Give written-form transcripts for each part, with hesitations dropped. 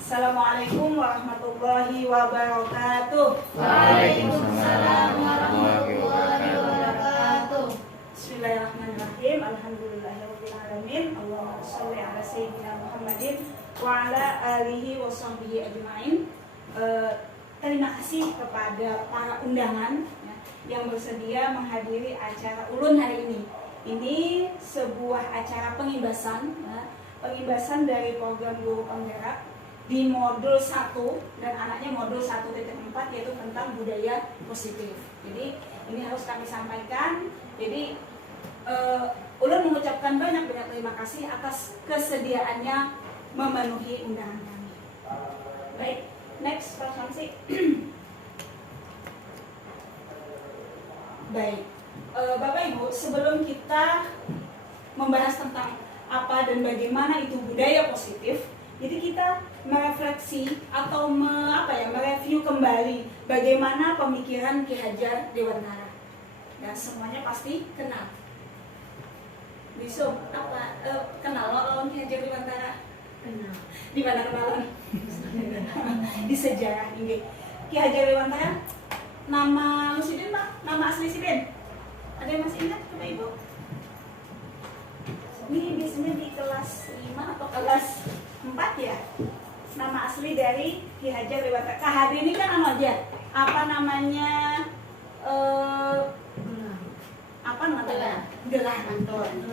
Assalamualaikum warahmatullahi wabarakatuh. Waalaikumsalam warahmatullahi wabarakatuh. Bismillahirrahmanirrahim. Alhamdulillahirabbil alamin. Allahumma shalli ala sayyidina Muhammadin wa ala alihi wa sahbihi ajmain. Terima kasih kepada para undangan ya, yang bersedia menghadiri acara ulun hari ini. Ini sebuah acara pengimbasan ya, pengimbasan dari program Guru Penggerak di modul 1 dan anaknya modul 1.4 yaitu tentang budaya positif. Jadi ini harus kami sampaikan. Jadi ulun mengucapkan banyak terima kasih atas kesediaannya memenuhi undangan kami. Baik, next Pak Samsi. Baik, Bapak Ibu, sebelum kita membahas tentang apa dan bagaimana itu budaya positif, jadi kita merefleksi atau mereview kembali bagaimana pemikiran Ki Hajar Dewantara. Dan semuanya pasti kenal. Bisa kenal lawan Ki Hajar Dewantara? Kenal. Di mana kenalan? Di sejarah ini. Ki Hajar Dewantara, nama Musidin Pak? Nama asli Sidin? Ada yang masih ingat Bapak Ibu? Ini biasanya di kelas 5 atau kelas 4 ya, nama asli dari Ki Hajar Dewantara. KHD ini kan anu aja, apa namanya? Gelar.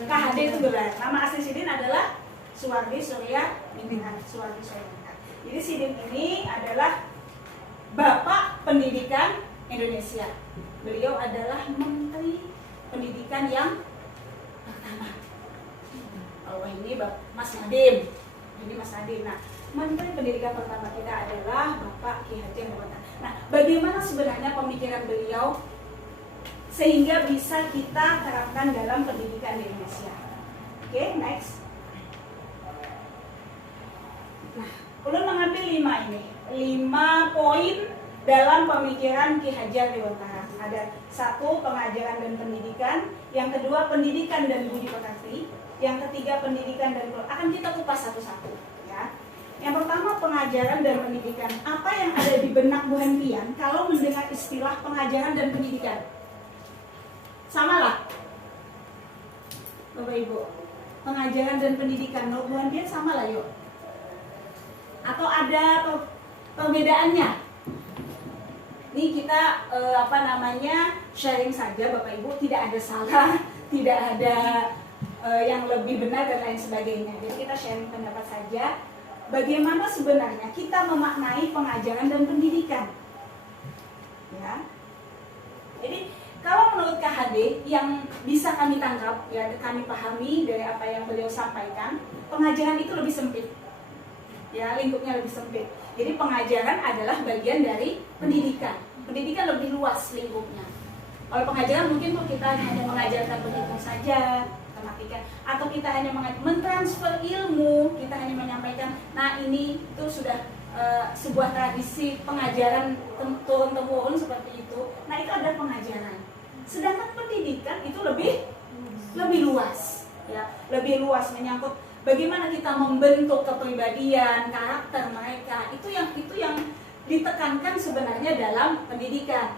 KHD itu gelar. Nama asli Sidin adalah Suwardi Surya Ningrat. Suwardi Surya Ningrat. Jadi Sidin ini adalah Bapak Pendidikan Indonesia. Beliau adalah Menteri Pendidikan yang pertama. Oh ini Mas Nadiem. Ini Mas Nadiem. Nah, Menteri Pendidikan pertama kita adalah Bapak Ki Hajar Dewantara. Nah, bagaimana sebenarnya pemikiran beliau sehingga bisa kita terapkan dalam pendidikan di Indonesia? Oke, next. Nah, ulun mengambil 5 poin dalam pemikiran Ki Hajar Dewantara. Ada 1, pengajaran dan pendidikan. Yang kedua, pendidikan dan budi pekerti. Yang ketiga, pendidikan dan akan kita kupas satu-satu ya. Yang pertama, pengajaran dan pendidikan. Apa yang ada di benak Bu Henpian kalau mendengar istilah pengajaran dan pendidikan? Sama lah Bapak Ibu, pengajaran dan pendidikan menurut Bu Henpian sama lah yuk. Atau ada perbedaannya? Ini kita sharing saja Bapak Ibu, tidak ada salah, tidak ada yang lebih benar dan lain sebagainya. Jadi kita sharing pendapat saja. Bagaimana sebenarnya kita memaknai pengajaran dan pendidikan? Ya. Jadi kalau menurut KHD yang bisa kami tangkap, ya kami pahami dari apa yang beliau sampaikan, pengajaran itu lebih sempit. Ya, lingkupnya lebih sempit. Jadi pengajaran adalah bagian dari pendidikan. Pendidikan lebih luas lingkupnya. Kalau pengajaran mungkin kita hanya mengajarkan berhitung saja, matematika, atau kita hanya mentransfer ilmu, kita hanya menyampaikan, nah ini itu sudah sebuah tradisi pengajaran turun-temurun seperti itu. Nah itu adalah pengajaran. Sedangkan pendidikan itu lebih luas, ya, lebih luas menyangkut bagaimana kita membentuk kepribadian, karakter mereka. Itu yang ditekankan sebenarnya dalam pendidikan.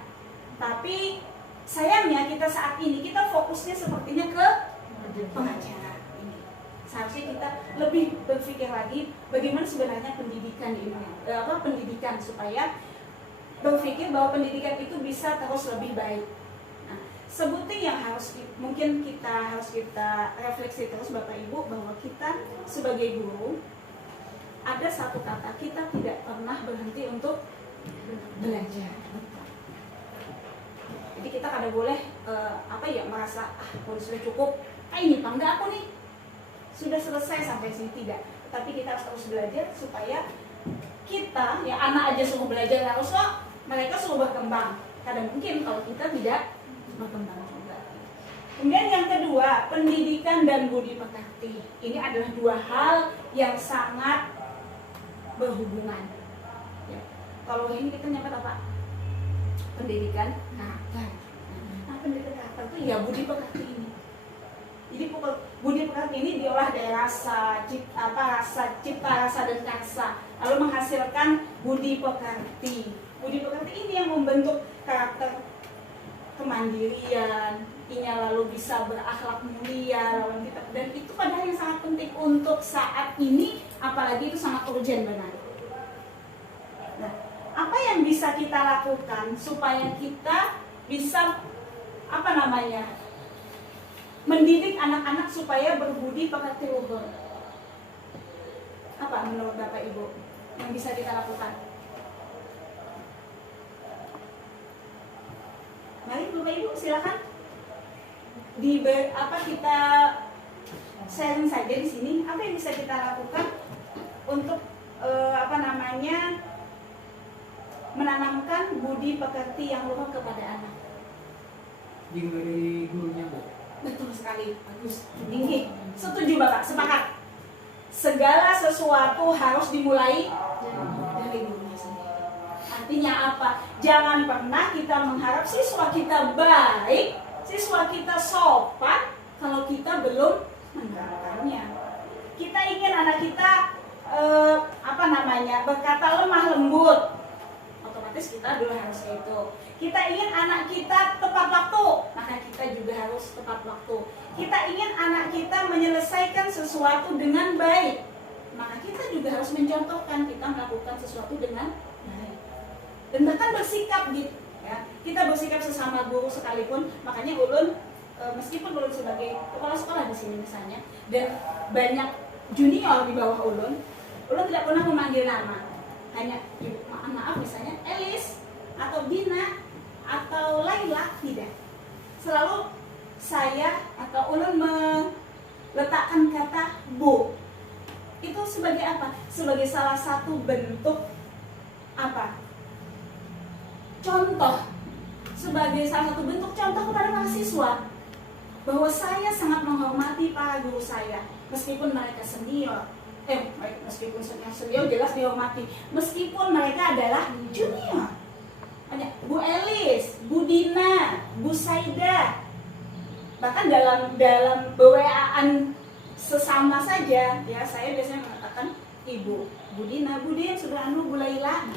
Tapi sayangnya kita saat ini kita fokusnya sepertinya ke pengajaran ini. Seharusnya kita lebih berpikir lagi bagaimana sebenarnya pendidikan di Indonesia, pendidikan supaya berpikir bahwa pendidikan itu bisa terus lebih baik. Nah, sebutin yang mungkin kita harus refleksi terus Bapak Ibu, bahwa kita sebagai guru ada satu kata, kita tidak pernah berhenti untuk belajar. Jadi kita kada boleh merasa sudah cukup, ini bangga aku nih sudah selesai sampai sini, tidak. Tapi kita harus terus belajar supaya kita, ya anak aja suruh belajar harus kok, mereka suruh berkembang. Kadang mungkin kalau kita tidak berkembang juga. Kemudian yang kedua, pendidikan dan budi pekerti. Ini adalah 2 hal yang sangat berhubungan. Ya. Kalau ini kita nyebut apa? Pendidikan karakter. Nah, pendidikan karakter itu ya budi pekerti ini. Jadi budi pekerti ini diolah dari rasa, cipta, rasa dan karsa. lalu menghasilkan budi pekerti. Budi pekerti ini yang membentuk karakter kemandirian, inya lalu bisa berakhlak mulia lawan kita, dan itu padahal yang sangat penting untuk saat ini, apalagi itu sangat urgent benar. Nah, apa yang bisa kita lakukan supaya kita bisa mendidik anak-anak supaya berbudi pekerti luhur? Apa menurut Bapak Ibu yang bisa kita lakukan? Mari Bapak Ibu silakan kita sharing saja di sini apa yang bisa kita lakukan untuk menanamkan budi pekerti yang luhur kepada anak. Dari gurunya, Bu. Betul sekali, bagus, tinggi. Setuju Bapak, sepakat. Segala sesuatu harus dimulai dari gurunya sendiri. Artinya apa? Jangan pernah kita mengharap siswa kita baik, siswa kita sopan kalau kita belum menerapkannya. Kita ingin anak kita berkata lemah lembut, otomatis kita dulu harus itu. Kita ingin anak kita tepat waktu, maka kita juga harus tepat waktu. Kita ingin anak kita menyelesaikan sesuatu dengan baik, maka kita juga harus mencontohkan kita melakukan sesuatu dengan baik. Dan bahkan bersikap gitu, ya. Kita bersikap sesama guru sekalipun. Makanya ulun, meskipun ulun sebagai kepala sekolah di sini misalnya, dan banyak junior di bawah ulun tidak pernah memanggil nama. Hanya maaf misalnya Elis atau Dina atau Laila, tidak. Selalu saya atau ulun meletakkan kata Bu. Itu sebagai apa? Sebagai salah satu bentuk contoh, sebagai salah satu bentuk contoh kepada mahasiswa bahwa saya sangat menghormati para guru saya, meskipun mereka senior. Meskipun senior jelas dihormati, meskipun mereka adalah junior. Bu Elis, Bu Dina, Bu Saida, bahkan dalam BWA-an sesama saja, ya saya biasanya mengatakan Ibu, Bu Dina, Bu Din, sudah Bu Laila.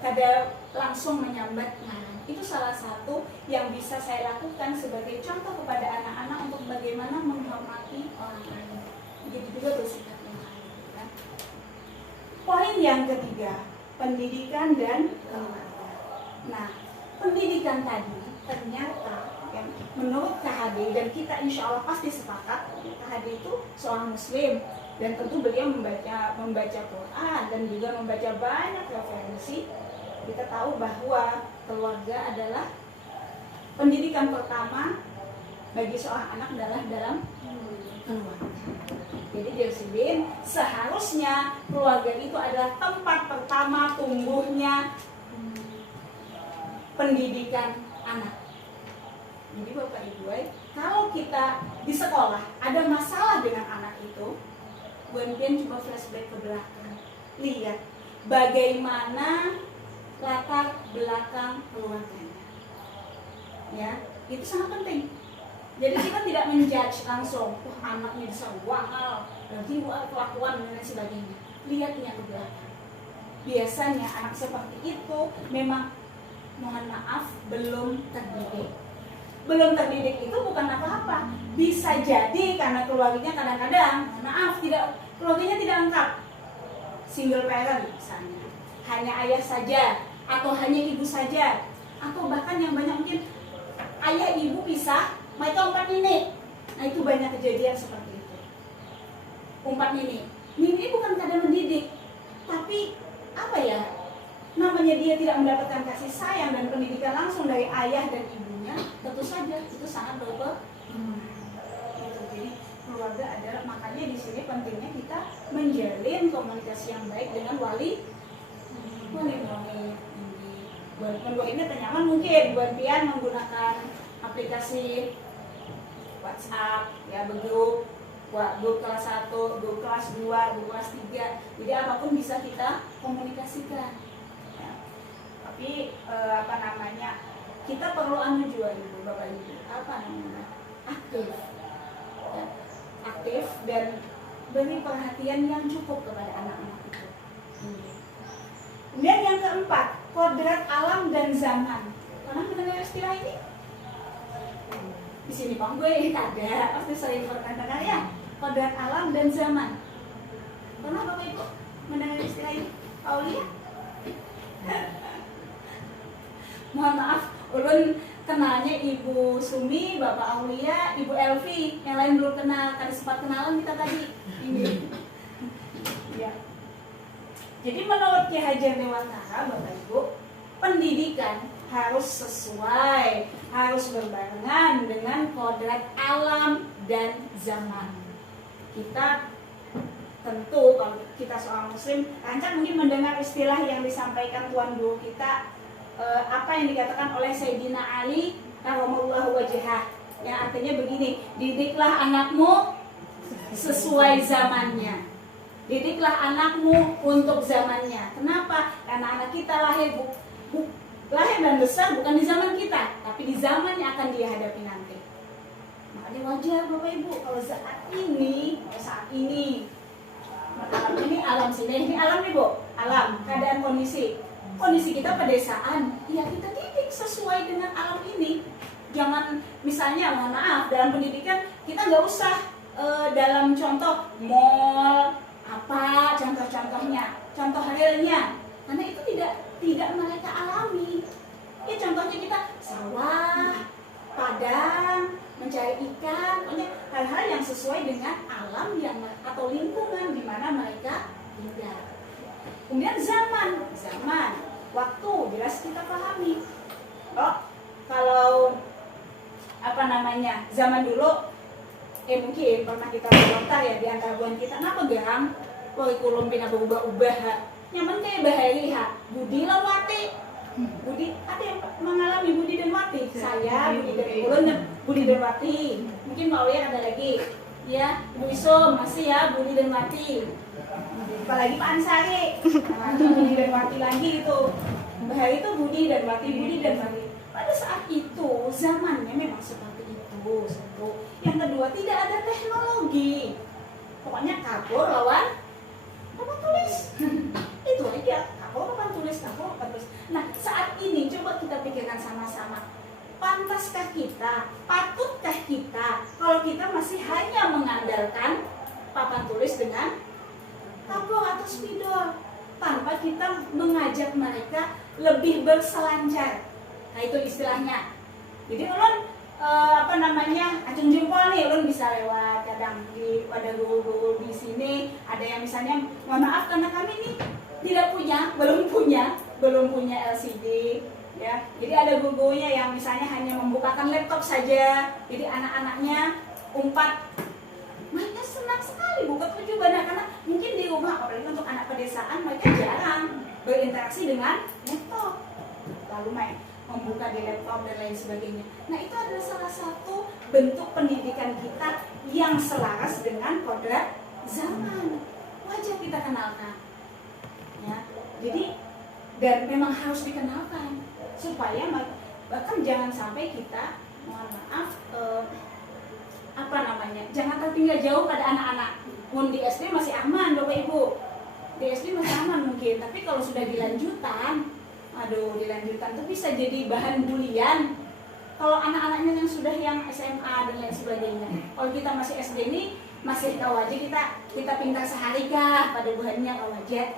Ada langsung menyambat. Nah, itu salah satu yang bisa saya lakukan sebagai contoh kepada anak-anak untuk bagaimana menghormati orang lain. Begitu juga bersikap yang lain. Ya. Poin yang ketiga, pendidikan dan keluarga. Nah, pendidikan tadi ternyata yang menurut KHD, dan kita insya Allah pasti sepakat, KHD itu seorang Muslim. Dan tentu beliau membaca Quran dan juga membaca banyak referensi. Kita tahu bahwa keluarga adalah pendidikan pertama bagi seorang anak adalah dalam keluarga. Jadi Jersilin, seharusnya keluarga itu adalah tempat pertama tumbuhnya pendidikan anak. Jadi Bapak Ibu, kalau kita di sekolah ada masalah dengan anak itu, Buan-Pian coba flashback ke belakang, lihat bagaimana latar belakang keluarganya. Ya, itu sangat penting. Jadi kita tidak menjudge langsung, anaknya bisa wangal, nanti kelakuan dan lain sebagainya. Lihatnya ke belakang. Biasanya anak seperti itu memang, mohon maaf, belum terdidik. Belum terdidik itu bukan apa-apa. Bisa jadi karena keluarganya kadang-kadang, keluarganya tidak lengkap. Single parent misalnya, hanya ayah saja, atau hanya ibu saja, atau bahkan yang banyak mungkin ayah ibu pisah, mereka umpat nini. Nah itu banyak kejadian seperti itu. Umpat nini. Nini bukan kadang mendidik, tapi namanya dia tidak mendapatkan kasih sayang dan pendidikan langsung dari ayah dan ibunya, tentu saja itu sangat berpengaruh. Jadi keluarga adalah, makanya di sini pentingnya kita menjalin komunikasi yang baik dengan wali murid. Buat ini nyaman mungkin Buan-Pian menggunakan aplikasi WhatsApp, ya, grup kelas 1, grup kelas 2, grup kelas 3. Jadi apapun bisa kita komunikasikan. Ya. Tapi kita perlu juga Ibu, Bapak Ibu, aktif. Ya. Aktif dan beri perhatian yang cukup kepada anak-anak. keempat, kodrat alam dan zaman. Pernah mendengar istilah ini? Di sini Bang gue ada, pasti sering berkata ya, kodrat alam dan zaman. Pernah Bapak Ibu mendengar istilah ini? Aulia? Mohon maaf, ulun kenalnya Ibu Sumi, Bapak Aulia, Ibu Elvi. Yang lain belum kenal, tadi sempat kenalan kita tadi. Ini. Ya. Jadi menurut Ki Hajar Dewantara, Bapak Ibu, pendidikan harus sesuai, harus berbarengan dengan kodrat alam dan zaman. Kita tentu kalau kita seorang muslim, rancang mungkin mendengar istilah yang disampaikan Tuan Guru kita, apa yang dikatakan oleh Sayyidina Ali karramallahu wajhah, yang artinya begini, didiklah anakmu sesuai zamannya, didiklah anakmu untuk zamannya. Kenapa? Karena anak kita lahir lahir dan besar bukan di zaman kita, tapi di zaman yang akan dia hadapi nanti. Makanya wajar Bapak Ibu kalau saat ini alam sini, ini alam nih Bu, alam, keadaan kondisi kita pedesaan, ya kita didik sesuai dengan alam ini. Jangan misalnya, mohon maaf, dalam pendidikan kita nggak usah dalam contoh mall apa contoh-contohnya, contoh realnya, karena itu tidak mereka alami. Ya contohnya kita sawah, padang, mencari ikan, pokoknya hal-hal yang sesuai dengan alam yang atau lingkungan di mana mereka tinggal. Kemudian zaman, waktu jelas kita pahami. Oh, kalau zaman dulu, mungkin pernah kita melontar ya di antara buan kita, kenapa gerang kurikulum pina berubah-ubah, nyaman kayak bahari budi lan wati. Budi, ada yang mengalami budi dan wati? Saya, budi dari ulun, budi dan wati. Mungkin Pak Uya ada lagi, ya, Bu Isom masih ya, budi dan wati. Apalagi Pak Ansari, budi dan wati lagi itu. Bahari itu budi dan wati. Pada saat itu zamannya memang seperti itu. Satu. Yang kedua, tidak ada teknologi. Pokoknya kapur lawan papan tulis. Itu aja. Kapur papan tulis. Nah, saat ini coba kita pikirkan sama-sama. Pantaskah kita, patutkah kita kalau kita masih hanya mengandalkan papan tulis dengan kapur atau spidol, tanpa kita mengajak mereka lebih berselancar. Nah, itu istilahnya. Jadi ulun acung jempol nih, ulun bisa lewat kadang di ada guru-guru di sini, ada yang misalnya mohon maaf karena kami nih belum punya LCD ya. Jadi ada guru-gurunya yang misalnya hanya membukakan laptop saja. Jadi anak-anaknya umpat, mereka senang sekali buka percobaan karena mungkin di rumah, apalagi untuk anak pedesaan, mereka jarang berinteraksi dengan laptop. Lalu membuka di laptop dan lain sebagainya. Nah, itu adalah salah satu bentuk pendidikan kita yang selaras dengan kodrat zaman. Wajar kita kenalkan. Ya. Jadi, dan memang harus dikenalkan supaya bahkan jangan sampai kita, mohon maaf, jangan tertinggal jauh pada anak-anak. Pun di SD masih aman Bapak Ibu, di SD masih aman mungkin, tapi kalau sudah dilanjutan itu bisa jadi bahan bulian. Kalau anak-anaknya yang sudah yang SMA dan lain sebagainya, kalau kita masih SD ini masih tahu aja kita pintar sehari kah pada buahnya kalau aja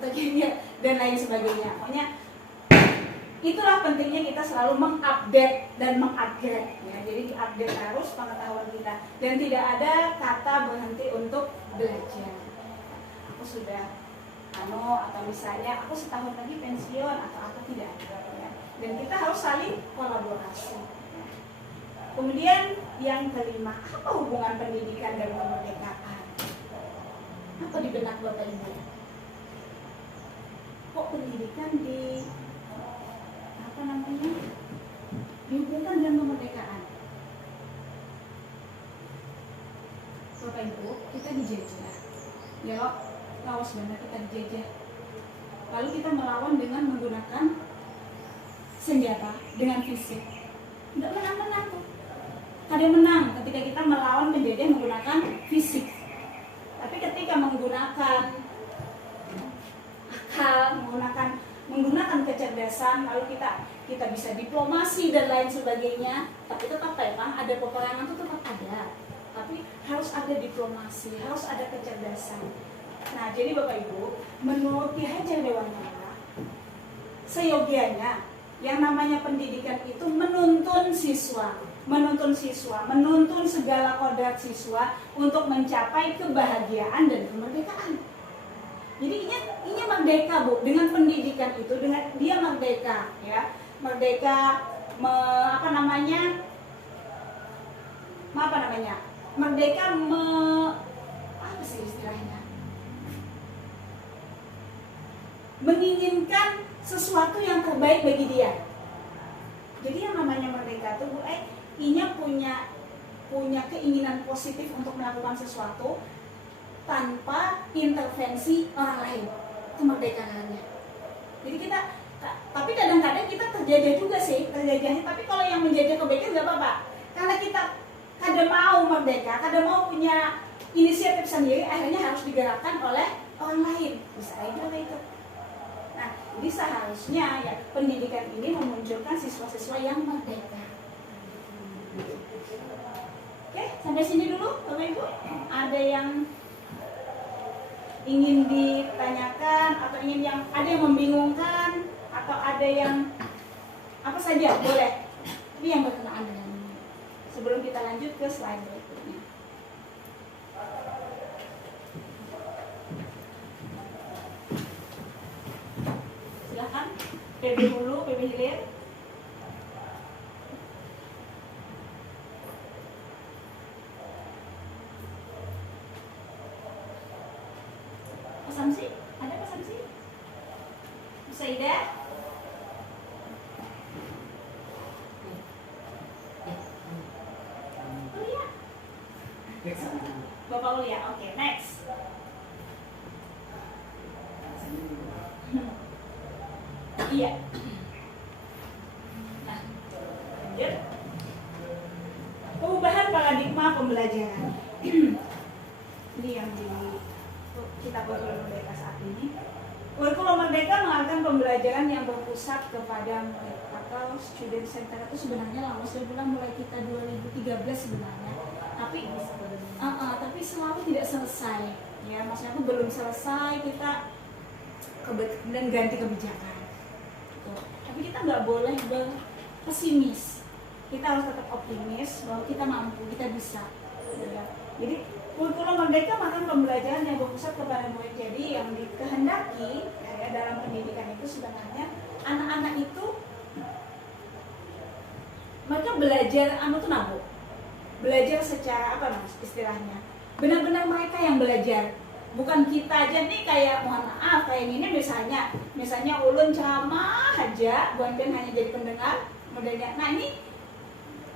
atau gini dan lain sebagainya. Pokoknya itulah pentingnya kita selalu mengupdate dan mengupgrade ya. Jadi diupdate terus pengetahuan kita dan tidak ada kata berhenti untuk belajar. Aku sudah atau misalnya aku setahun lagi pensiun atau apa, tidak ada ya. Dan kita harus saling kolaborasi ya. Kemudian yang kelima, apa hubungan pendidikan dan kemerdekaan? Apa di benak Bapak Ibu? Kok pendidikan dihubungkan dengan kemerdekaan? Bapak Ibu, kita dijajah ya, lawas benar kita dijajah. Lalu kita melawan dengan menggunakan senjata, dengan fisik. Tidak menang-menang tuh. Ada menang ketika kita melawan penjajah menggunakan fisik. Tapi ketika menggunakan akal, menggunakan kecerdasan, lalu kita bisa diplomasi dan lain sebagainya. Tapi tetap memang ada peperangan itu tetap ada. Tapi harus ada diplomasi, harus ada kecerdasan. Nah, jadi Bapak Ibu, menurut Ki Hajar Dewantara, seyogianya yang namanya pendidikan itu menuntun siswa, menuntun segala kodrat siswa untuk mencapai kebahagiaan dan kemerdekaan. Jadi ini merdeka, Bu, dengan pendidikan itu, dengan dia merdeka, ya, merdeka merdeka apa sih istilahnya? Menginginkan sesuatu yang terbaik bagi dia. Jadi yang namanya merdeka itu, Bu, Inya punya keinginan positif untuk melakukan sesuatu tanpa intervensi orang lain. Itu merdekaannya. Jadi tapi kadang-kadang kita terjajah juga sih, terjajahnya. Tapi kalau yang menjajah kebaikan nggak apa-apa. Karena kita kadang mau merdeka, kadang mau punya inisiatif sendiri, akhirnya harus digerakkan oleh orang lain. Bisa aja itu. Nah, jadi seharusnya ya pendidikan ini memunculkan siswa-siswa yang merdeka. Oke, sampai sini dulu Bapak Ibu. Ada yang ingin ditanyakan atau ada yang membingungkan atau ada yang apa saja boleh. Ini yang berkenaan dengan ini. Sebelum kita lanjut ke slide berikutnya. Silakan PB dulu, PB hilir. Pak Samsi, ada Pak Samsi? Bu Saida? Ulia? Bapak Ulia, oke, next. Iya. Nah, lanjut. Perubahan paradigma pembelajaran. Ini yang di kita kurikulum merdeka saat ini. Kurikulum merdeka mengatakan pembelajaran yang berpusat kepada murid atau student center itu sebenarnya lama, saya bilang mulai kita 2013 sebenarnya. Tapi selalu tidak selesai. Ya, maksudnya itu belum selesai, kita kemudian ganti kebijakan. Tapi kita nggak boleh berpesimis. Kita harus tetap optimis bahwa kita mampu, kita bisa. Ya. Jadi kurikulum merdeka makan pembelajaran yang berpusat kepada murid. Jadi yang dikehendaki ya, dalam pendidikan itu sebenarnya anak-anak itu mereka belajar belajar secara apa mas istilahnya, benar-benar mereka yang belajar, bukan kita aja nih. Kayak mohon maaf kayak ini misalnya ulun ceramah aja, bukan hanya jadi pendengar modelnya. Nah ini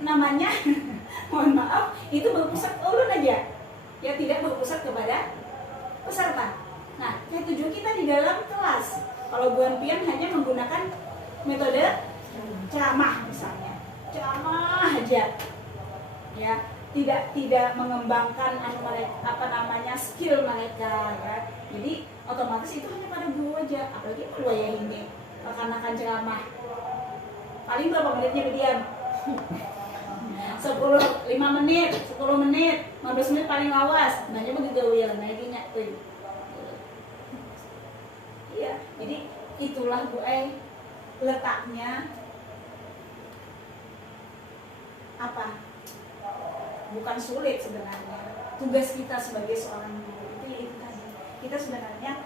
namanya mohon maaf itu berpusat ulun aja ya, tidak berpusat kepada peserta. Nah, kayak tujuan kita di dalam kelas. Kalau Buan Pian hanya menggunakan metode ceramah misalnya, ceramah aja, ya, tidak mengembangkan skill mereka, ya. Jadi otomatis itu hanya pada guru aja, apalagi kalau ya ini rekan-rekan ceramah. Paling berapa menitnya diam? 5 menit, 10 menit, 15 menit paling lawas. Banyak begitu ya, naiknya tuh. Iya, jadi itulah Bu letaknya apa? Bukan sulit sebenarnya. Tugas kita sebagai seorang guru itu tadi. Kita sebenarnya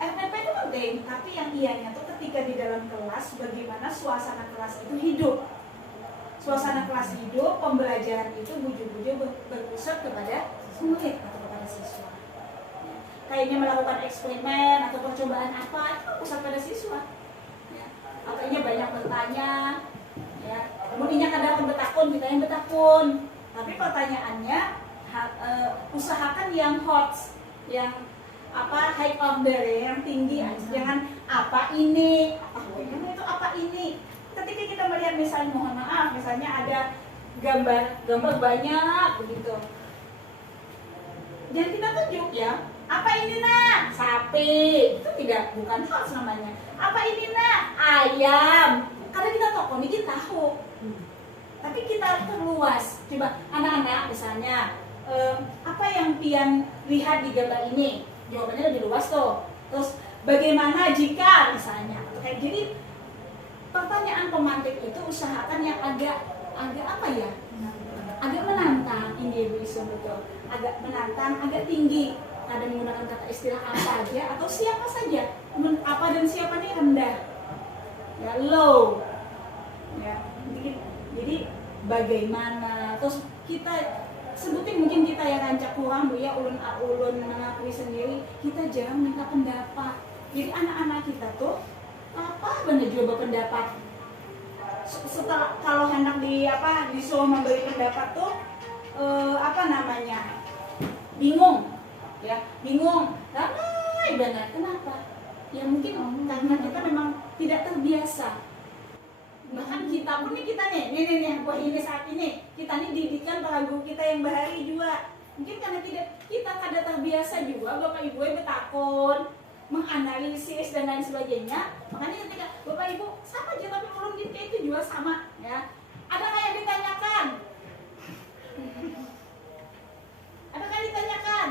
FPP itu penting, tapi yang ianya tuh ketika di dalam kelas bagaimana suasana kelas itu hidup. Suasana kelas hidup, pembelajaran itu buju-buju berpusat kepada murid atau kepada siswa. Kayaknya melakukan eksperimen atau percobaan apa itu pusat pada siswa. Ya. Atau ini banyak bertanya, ya. Kemudian kadang betakun, kita yang betakun. Tapi pertanyaannya usahakan yang hot, yang high order, yang tinggi. Jangan apa ini, itu apa ini. Ketika kita melihat misalnya mohon maaf, misalnya ada gambar banyak begitu, jangan kita tunjuk ya, apa ini nak, sapi, itu tidak, bukan house namanya. Apa ini nak? Ayam. Karena kita tahu, ini kita tahu. Tapi kita perluas. Coba anak-anak misalnya, apa yang pian lihat di gambar ini? Jawabannya lebih luas tuh. Terus bagaimana jika misalnya? Kayak jadi pertanyaan pemantik itu usahakan yang agak apa ya? Agak menantang, ini Ibu Isun betul. Agak menantang, agak tinggi. Ada menggunakan kata istilah apa aja atau siapa saja. Apa dan siapa ini rendah. Ya low. Ya, jadi bagaimana? Terus kita sebutin mungkin kita yang rancak kurang Bu ya, ulun mengakui sendiri, kita jarang minta pendapat. Jadi anak-anak kita tuh apa benar juga berpendapat. Setelah kalau hendak disuruh memberi pendapat tuh bingung ya, ramai banget. Kenapa? Ya mungkin karena kita memang tidak terbiasa. Bahkan kita pun nih buah ini saat ini kita nih didikan para guru kita yang bahari juga. Mungkin karena kita kada terbiasa juga Bapak Ibu bertakun, menganalisis dan lain sebagainya. Makanya ketika Bapak Ibu sama aja tapi ulun kita itu juga sama ya. Adakah yang ditanyakan? Adakah ditanyakan?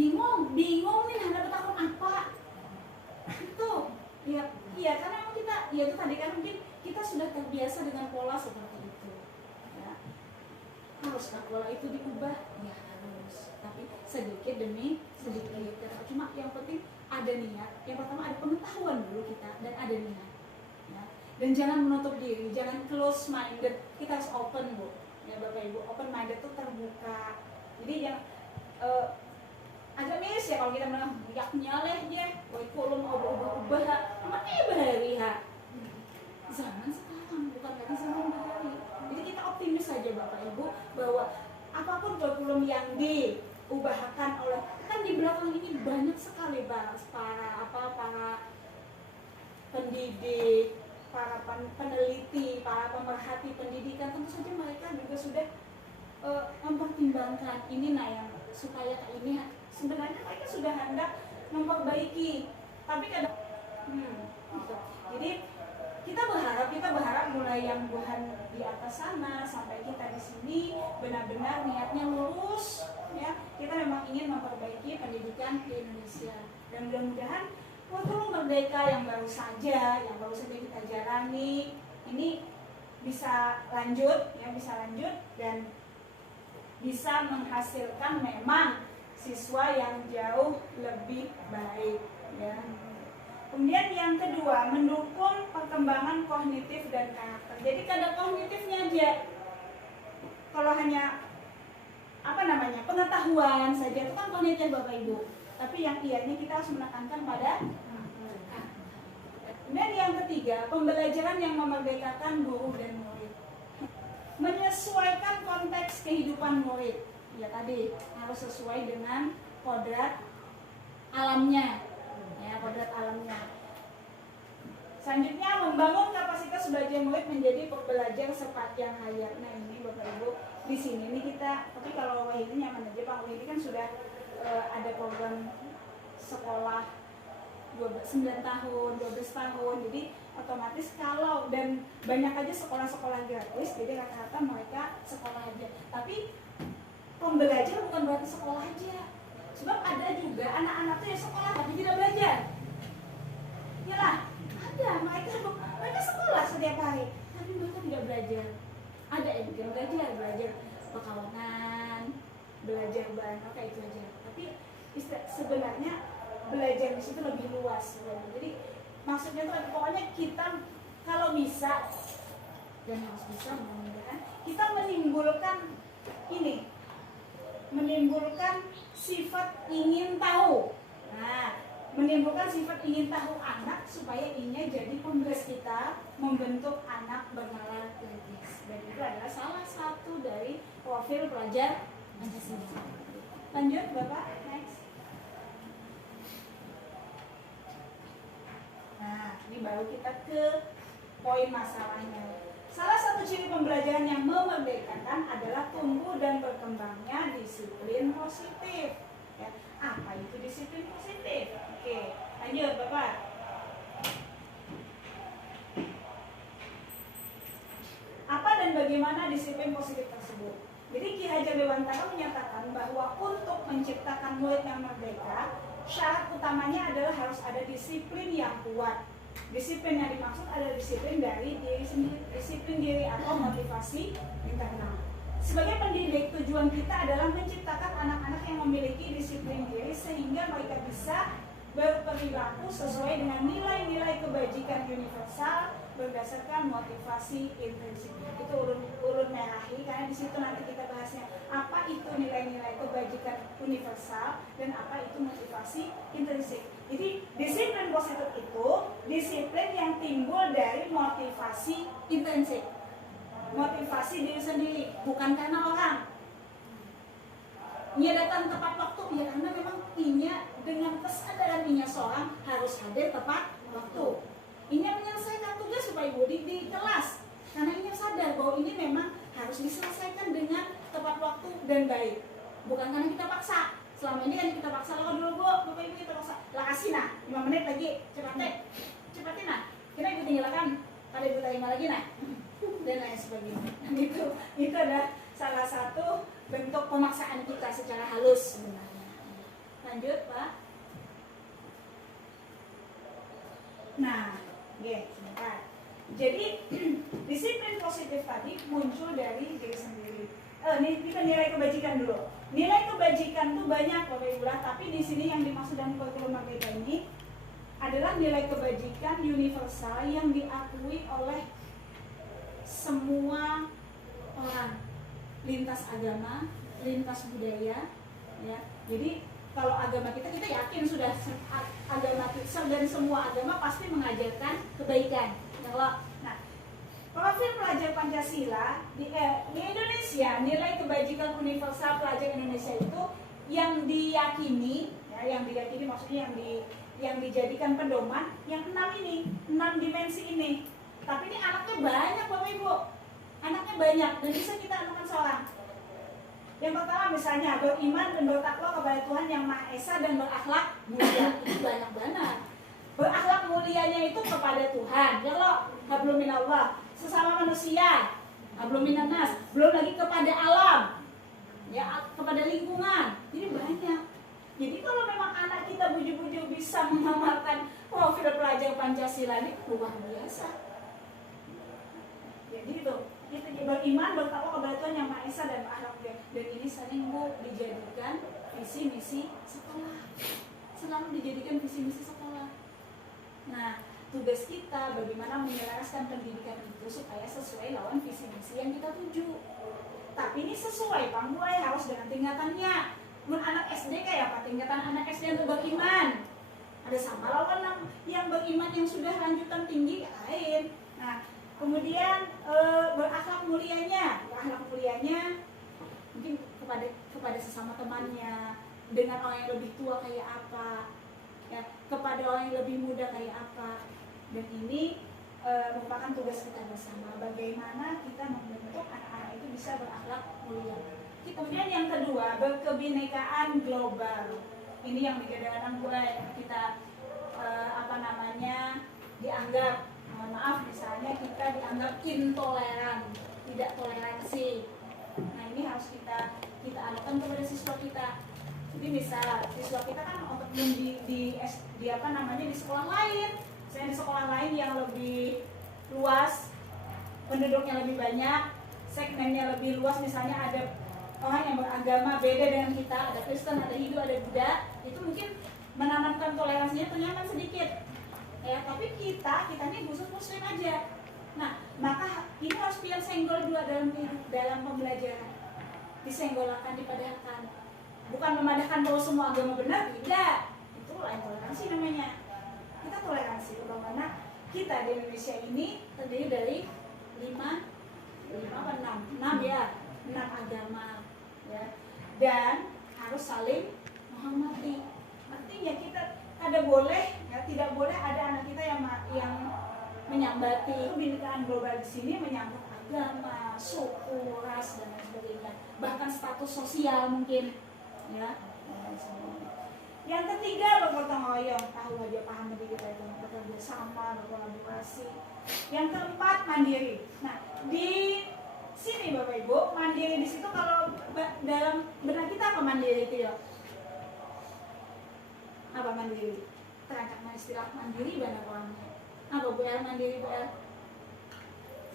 Bingung nih hendak bertakun apa? Itu iya karena memang kita itu tadi kan mungkin kita sudah terbiasa dengan pola seperti itu. Ya. Haruskah pola itu diubah? Ya harus. Tapi sedikit demi sedikit. Cuma yang penting ada niat. Yang pertama ada pengetahuan dulu kita dan ada niat. Ya. Dan jangan menutup diri, jangan close minded. Kita harus open Bu. Ya Bapak Ibu, open minded itu terbuka. Jadi yang agak miris ya kalau kita bilang yak nyaleh ya, woi kolom ubah-ubah, amat bahari ha. Zaman sekarang bukan lagi zaman bahari. Jadi kita optimis saja Bapak Ibu bahwa apapun kurikulum yang diubahkan oleh kan di belakang ini banyak sekali para pendidik, para peneliti, para pemerhati pendidikan, tentu saja mereka juga sudah mempertimbangkan ini yang supaya ini sebenarnya mereka sudah hendak memperbaiki, tapi kadang gitu. Jadi kita berharap mulai yang Tuhan di atas sana sampai kita di sini benar-benar niatnya lurus ya, kita memang ingin memperbaiki pendidikan di Indonesia dan mudah-mudahan kurikulum merdeka yang baru saja kita jalani ini bisa lanjut dan bisa menghasilkan memang siswa yang jauh lebih baik ya. Kemudian yang kedua, mendukung perkembangan kognitif dan karakter. Jadi kadar kognitifnya aja. Kalau hanya pengetahuan saja itu kan kognitif Bapak Ibu. Tapi yang ianya kita harus menekankan pada karakter. Kemudian yang ketiga, pembelajaran yang memerdekakan guru dan murid. Menyesuaikan konteks kehidupan murid. Ya tadi harus sesuai dengan kodrat alamnya. Selanjutnya membangun kapasitas belajar murid menjadi pembelajar sepanjang hayat. Nah ini Bapak Ibu di sini nih kita, tapi kalau Wahidi nyaman aja Pak Wahidi kan sudah ada program sekolah 9 tahun, 12 tahun, jadi otomatis kalau dan banyak aja sekolah-sekolah gratis, jadi rata-rata mereka sekolah aja. Tapi pembelajar bukan berarti sekolah aja, sebab ada juga anak-anak tuh yang sekolah tapi tidak belajar. Yalah, ada mereka sekolah setiap hari, tapi mereka tidak belajar. Ada yang bikin belajar perkawanan, belajar bahasa kayak itu aja. Tapi sebenarnya belajar di situ lebih luas. Jadi maksudnya tuh pokoknya kita kalau bisa dan harus bisa mudah-mudahan kita menimbulkan sifat ingin tahu. Nah, menimbulkan sifat ingin tahu anak supaya inya jadi penggerak kita membentuk anak bernalar kritis. Dan itu adalah salah satu dari profil pelajar Pancasila. Lanjut Bapak, next. Nah, ini baru kita ke poin masalahnya. Salah satu ciri pembelajaran yang memerdekakan adalah tumbuh dan berkembangnya disiplin positif. Ya, apa itu disiplin positif? menghasilkan murid yang merdeka, syarat utamanya adalah harus ada disiplin yang kuat. Disiplin yang dimaksud adalah disiplin dari diri sendiri, disiplin diri atau motivasi internal. Sebagai pendidik, tujuan kita adalah menciptakan anak-anak yang memiliki disiplin diri sehingga mereka bisa berperilaku sesuai dengan nilai-nilai kebajikan universal berdasarkan motivasi intrinsik. Itu urut merahi, karena di situ nanti kita bahasnya apa itu nilai-nilai kebajikan universal dan apa itu motivasi intrinsik. Jadi disiplin positif itu disiplin yang timbul dari motivasi intrinsik, motivasi diri sendiri, bukan karena orang. Ia datang tepat waktu, ya karena memang Inya dengan kesadaran Inya seorang harus hadir tepat waktu. Inya menyelesaikan tugas supaya ibu di kelas, karena Inya sadar bahwa ini memang harus diselesaikan dengan tepat waktu dan baik, bukan karena kita paksa. Selama ini kan kita paksa, lo dulu bu, bapak ibu kita paksa, lah kasih nah 5 menit lagi, cepatin nah, kira ibu tinggalkan, kalau ibu terima lagi nah, dan lain sebagainya. Dan itu adalah salah satu bentuk pemaksaan kita secara halus sebenarnya. Lanjut Pak. Nah, sebentar. Jadi disiplin positif tadi muncul dari diri sendiri. Ini kita nilai kebajikan dulu. Nilai kebajikan tuh banyak Bapak Ibu lah, tapi di sini yang dimaksud dalam kurikulum merdeka ini adalah nilai kebajikan universal yang diakui oleh semua orang, lintas agama, lintas budaya, ya. Jadi kalau agama kita yakin sudah agama kita dan semua agama pasti mengajarkan kebaikan. Nah, profil pelajar Pancasila di Indonesia, nilai kebajikan universal pelajar Indonesia itu yang diyakini, ya, yang diyakini maksudnya yang dijadikan pedoman yang 6 dimensi ini. Tapi ini anaknya banyak Bapak Ibu, anaknya banyak dan bisa kita anukan seorang. Yang pertama misalnya beriman dan bertakwa kepada Tuhan yang Maha Esa dan berakhlak mulia. Itu banyak banget. Berakhlak mulianya itu kepada Tuhan, ya Allah, hablum minallah, sesama manusia, hablum minannas, belum lagi kepada alam, ya, kepada lingkungan. Jadi banyak. Jadi kalau memang anak kita bujuk-bujuk bisa mengamalkan profil pelajar Pancasila ini luar biasa. Jadi itu beriman, bertakwa kepada Tuhan yang Maha Esa dan berakhlak mulia. Dan ini sering dijadikan visi misi sekolah. Selalu dijadikan visi misi sekolah. Nah, tugas kita bagaimana menyelaraskan pendidikan itu supaya sesuai lawan visi misi yang kita tuju. Tapi ini sesuai Pangguai harus dengan tingkatannya. Mun anak SD kayak apa? Tingkatan anak SD untuk beriman. Ada sama lawan yang beriman yang sudah lanjutan tinggi lain. Nah, kemudian berakhlak mulianya mungkin kepada sesama temannya, dengan orang yang lebih tua kayak apa, ya, kepada orang yang lebih muda kayak apa. Dan ini merupakan tugas kita bersama, bagaimana kita membentuk anak-anak itu bisa berakhlak mulia. Kemudian yang kedua, berkebinekaan global. Ini yang digadang-gadang kita dianggap, mohon maaf misalnya kita dianggap intoleran, tidak toleransi. Nah ini harus kita anukan kepada siswa kita. Jadi misal siswa kita kan untuk di sekolah lain, misalnya di sekolah lain yang lebih luas, penduduknya lebih banyak, segmennya lebih luas, misalnya ada orang yang beragama beda dengan kita, ada Kristen, ada Hindu, ada Buddha, itu mungkin menanamkan toleransinya ternyata sedikit, ya. Tapi kita ini khusus Muslim aja. Nah, maka ini harus pian senggol dua dalam pembelajaran, disenggolakan, dipadahkan. Bukan memadahkan bahwa semua agama benar, tidak. Itu lain toleransi namanya. Kita toleransi, karena kita di Indonesia ini terdiri dari 6 agama, ya. Dan harus saling menghormati. Artinya kita tidak boleh ada anak kita yang menyambati. Kebinekaan global di sini menyambut agama, suku, ras dan lain sebagainya. Bahkan status sosial mungkin. Ya, yang ketiga bergotong royong, tahu aja paham kita itu bekerja sama, berkolaborasi. Yang keempat mandiri. Nah di sini Bapak Ibu, mandiri di situ kalau dalam benak kita apa mandiri itu ya? mandiri? Terancam istilah mandiri banyak orangnya. Apa Bu El mandiri Bu El?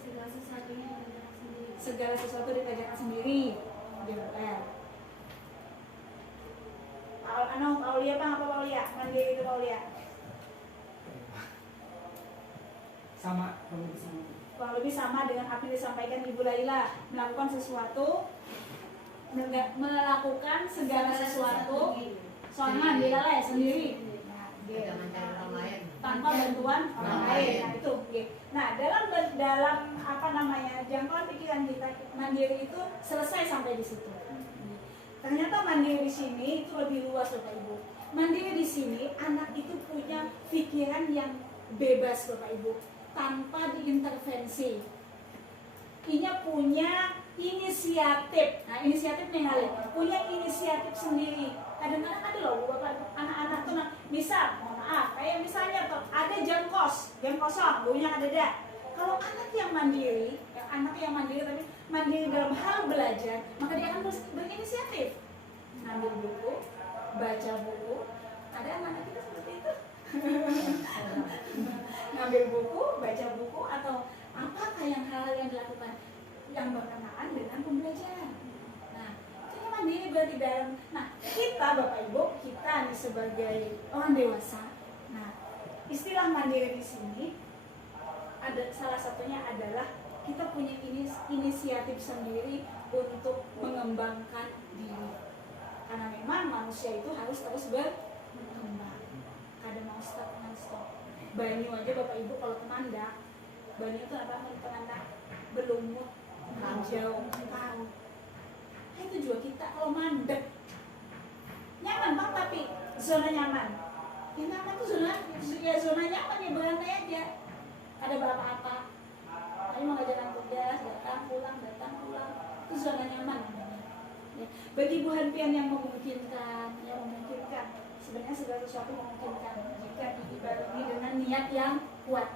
Segala sesuatunya bergerak sendiri. Segala sesuatu dikerjakan sendiri. Dia Bu El. Paulia Bang, apa Paulia? Mandiri itu Paulia. Sama, kalau lebih sama. Kurang lebih sama dengan apa yang disampaikan Ibu Laila, melakukan sesuatu, melakukan segala sesuatu soalnya dia lah ya sendiri. Nah, dia. Tidak mencari orang lain. Tanpa bantuan orang lain. Nah, itu. Nah, dalam apa namanya jangkauan pikiran kita mandiri itu selesai sampai di situ. Ternyata mandiri di sini itu lebih luas Bapak Ibu. Mandiri di sini anak itu punya pikiran yang bebas Bapak Ibu, tanpa diintervensi. Inya punya inisiatif. Nah, inisiatif nih kali, punya inisiatif sendiri. Kadang-kadang ada loh Bapak anak-anak tuh, misal, mohon maaf, kayak misalnya tuh ada jam kosong, bukunya ada. Kalau anak yang mandiri tapi mandiri dalam hal belajar, maka dia akan berinisiatif. Ngambil buku, baca buku. Ada anak kita seperti itu. Ngambil buku, baca buku, atau apakah hal yang dilakukan yang berkenaan dengan pembelajaran. Nah, itu mandiri berarti dalam. Nah, kita Bapak Ibu, kita nih sebagai orang dewasa. Nah, istilah mandiri di sini ada salah satunya adalah kita punya inisiatif sendiri untuk mengembangkan diri. Karena memang manusia itu harus terus berkembang. Kadang mau stop. Banyu aja Bapak Ibu kalau kemandak, banyu itu apa? Kemandak berlumut, hijau, tahu. Nah, itu juga kita kalau mandek nyaman Bang, tapi zona nyaman. Yang nyaman tuh zona nyaman ya, berantai aja. Ada apa-apa. Tadi mengajarkan tugas, datang pulang, itu zona nyaman namanya. Ya. Bagi Bu Hanpian yang memungkinkan, sebenarnya segala sesuatu memungkinkan jika dibarengi dengan niat yang kuat.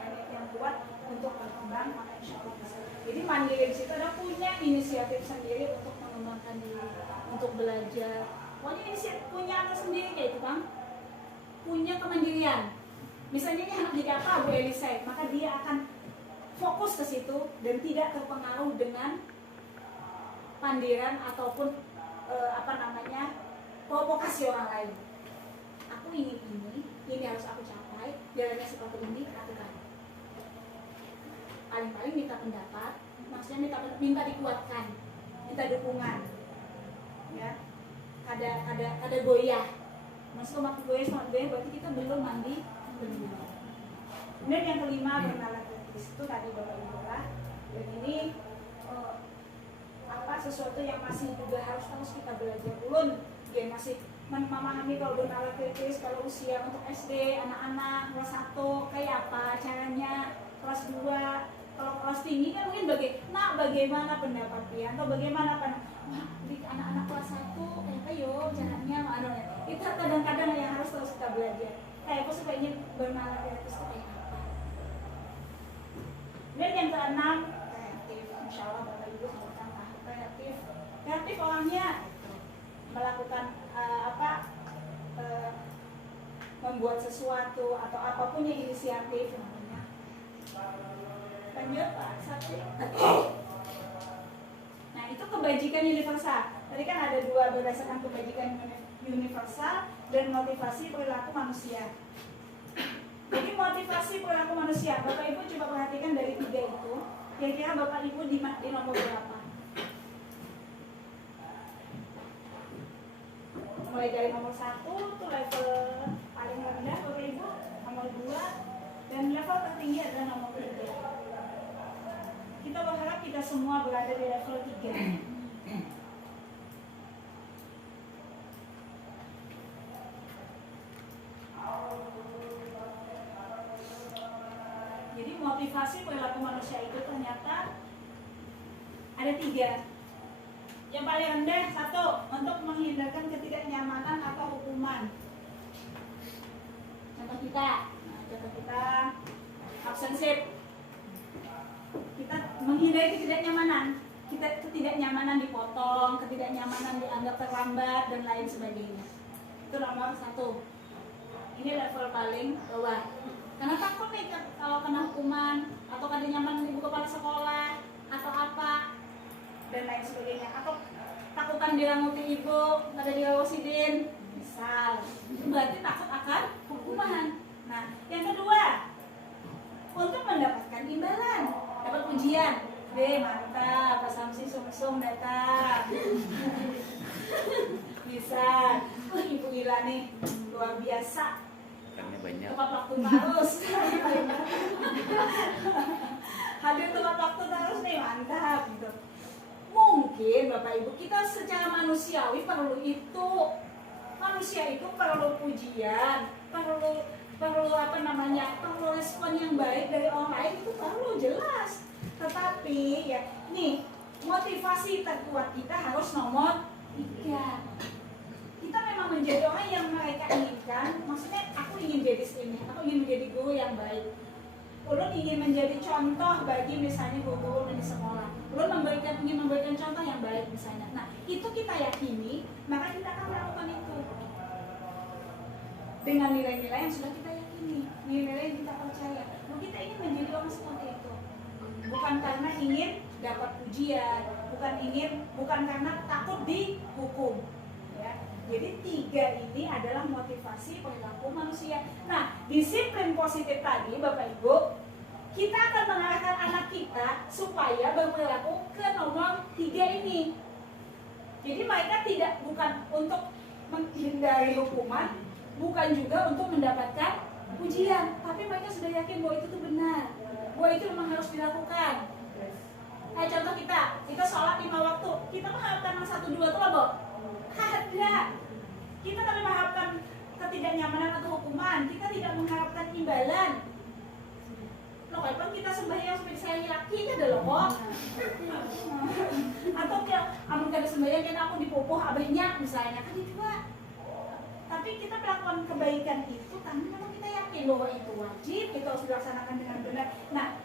Niat yang kuat untuk berkembang, maka insya Allah bisa. Jadi mandiri di situ ada punya inisiatif sendiri untuk mengembangkan diri, untuk belajar. Pokoknya inisiatif punya anak sendiri kayak itu Bang. Punya kemandirian. Misalnya ini anak jadi apa Bu Elisa, maka dia akan fokus ke situ dan tidak terpengaruh dengan pandiran ataupun provokasi orang lain. Aku ingin ini harus aku capai, jalannya seperti ini, lakukan. Paling-paling minta pendapat, maksudnya minta dikuatkan, minta dukungan, ya. Ada goyah, maksudnya goyah berarti kita belum mandi benar. Kemudian yang kelima bernalar kritis itu tadi Bapak Ibu lah, dan ini sesuatu yang masih juga harus terus kita belajar. Ulun dia masih memahami kalau bernalar kritis, kalau usia untuk SD, anak-anak kelas 1 kayak apa caranya, kelas 2, kalau kelas tinggi kan mungkin bagaimana pendapat dia atau bagaimana di anak-anak kelas 1 kayak apa yo caranya itu kadang-kadang yang harus terus kita belajar. Kayak aku suka ingin bernalar kritis itu kayak apa. Dan yang keenam, kreatif. Insya Allah Bapak Ibu sebutkan kreatif orangnya melakukan membuat sesuatu atau apapun yang inisiatif namanya. Lanjut Pak, satu. Nah itu kebajikan universal. Tadi kan ada dua berdasarkan kebajikan universal dan motivasi perilaku manusia. Jadi motivasi perilaku manusia, Bapak Ibu coba perhatikan dari 3 itu. Kira-kira Bapak Ibu di nomor berapa? Mulai dari nomor 1 itu level paling rendah Bapak Ibu, nomor 2, dan level tertinggi adalah nomor 3. Kita berharap kita semua berada di level 3. Jadi motivasi perilaku manusia itu ternyata ada 3. Yang paling rendah 1, untuk menghindarkan ketidaknyamanan atau hukuman. Contoh kita absensif. Kita menghindari ketidaknyamanan dipotong, ketidaknyamanan dianggap terlambat dan lain sebagainya. Itu nomor 1. Ini level paling bawah. Karena takut nih kalau kena hukuman atau kada nyaman ibu kepala sekolah atau apa dan lain sebagainya, atau takutan diranguti ibu, kada diawasidin, misal, berarti takut akan hukuman. Nah, yang kedua, untuk mendapatkan imbalan, dapat pujian. Mantap, Pak Samsi sung-sung datang. Bisa. Ibu Ila nih luar biasa. Ikannya banyak. Tepat waktu terus. Hadir tepat waktu terus nih, mantap gitu. Mungkin Bapak Ibu kita secara manusiawi perlu itu. Manusia itu perlu pujian, perlu apa namanya, perlu respon yang baik dari orang lain, itu perlu jelas. Tetapi ya nih, motivasi terkuat kita harus nomor 3. Kita memang menjadi orang yang mereka inginkan. Maksudnya aku ingin jadi ini, aku ingin menjadi guru yang baik. Ulun ingin menjadi contoh bagi misalnya guru-guru di sekolah. Ulun ingin memberikan contoh yang baik misalnya. Nah, itu kita yakini, maka kita akan melakukan itu dengan nilai-nilai yang sudah kita yakini, nilai-nilai yang kita percaya. Bahwa kita ingin menjadi orang seperti itu, bukan karena ingin dapat pujian, bukan karena takut dihukum. Ya. Jadi 3 ini adalah motivasi perilaku manusia. Nah, disiplin positif tadi, Bapak Ibu, kita akan mengarahkan anak kita supaya berperilaku ke nomor 3 ini. Jadi mereka bukan untuk menghindari hukuman, bukan juga untuk mendapatkan pujian, tapi mereka sudah yakin bahwa itu tuh benar, bahwa itu memang harus dilakukan. Kayak contoh kita sholat 5 waktu, kita mengharapkan yang 1, 2 tuh loh, ada. Kita tidak mengharapkan ketidaknyamanan atau hukuman, kita tidak mengharapkan imbalan. Loh, kapan kita sembahyang sampai disayangi laki kan ada loh kok. Atau kayak amun kada sembahyang kan aku dipupuh abahnya misalnya, kan itu Pak. Tapi kita melakukan kebaikan itu karena memang kita yakin bahwa itu wajib, kita harus dilaksanakan dengan benar. Nah,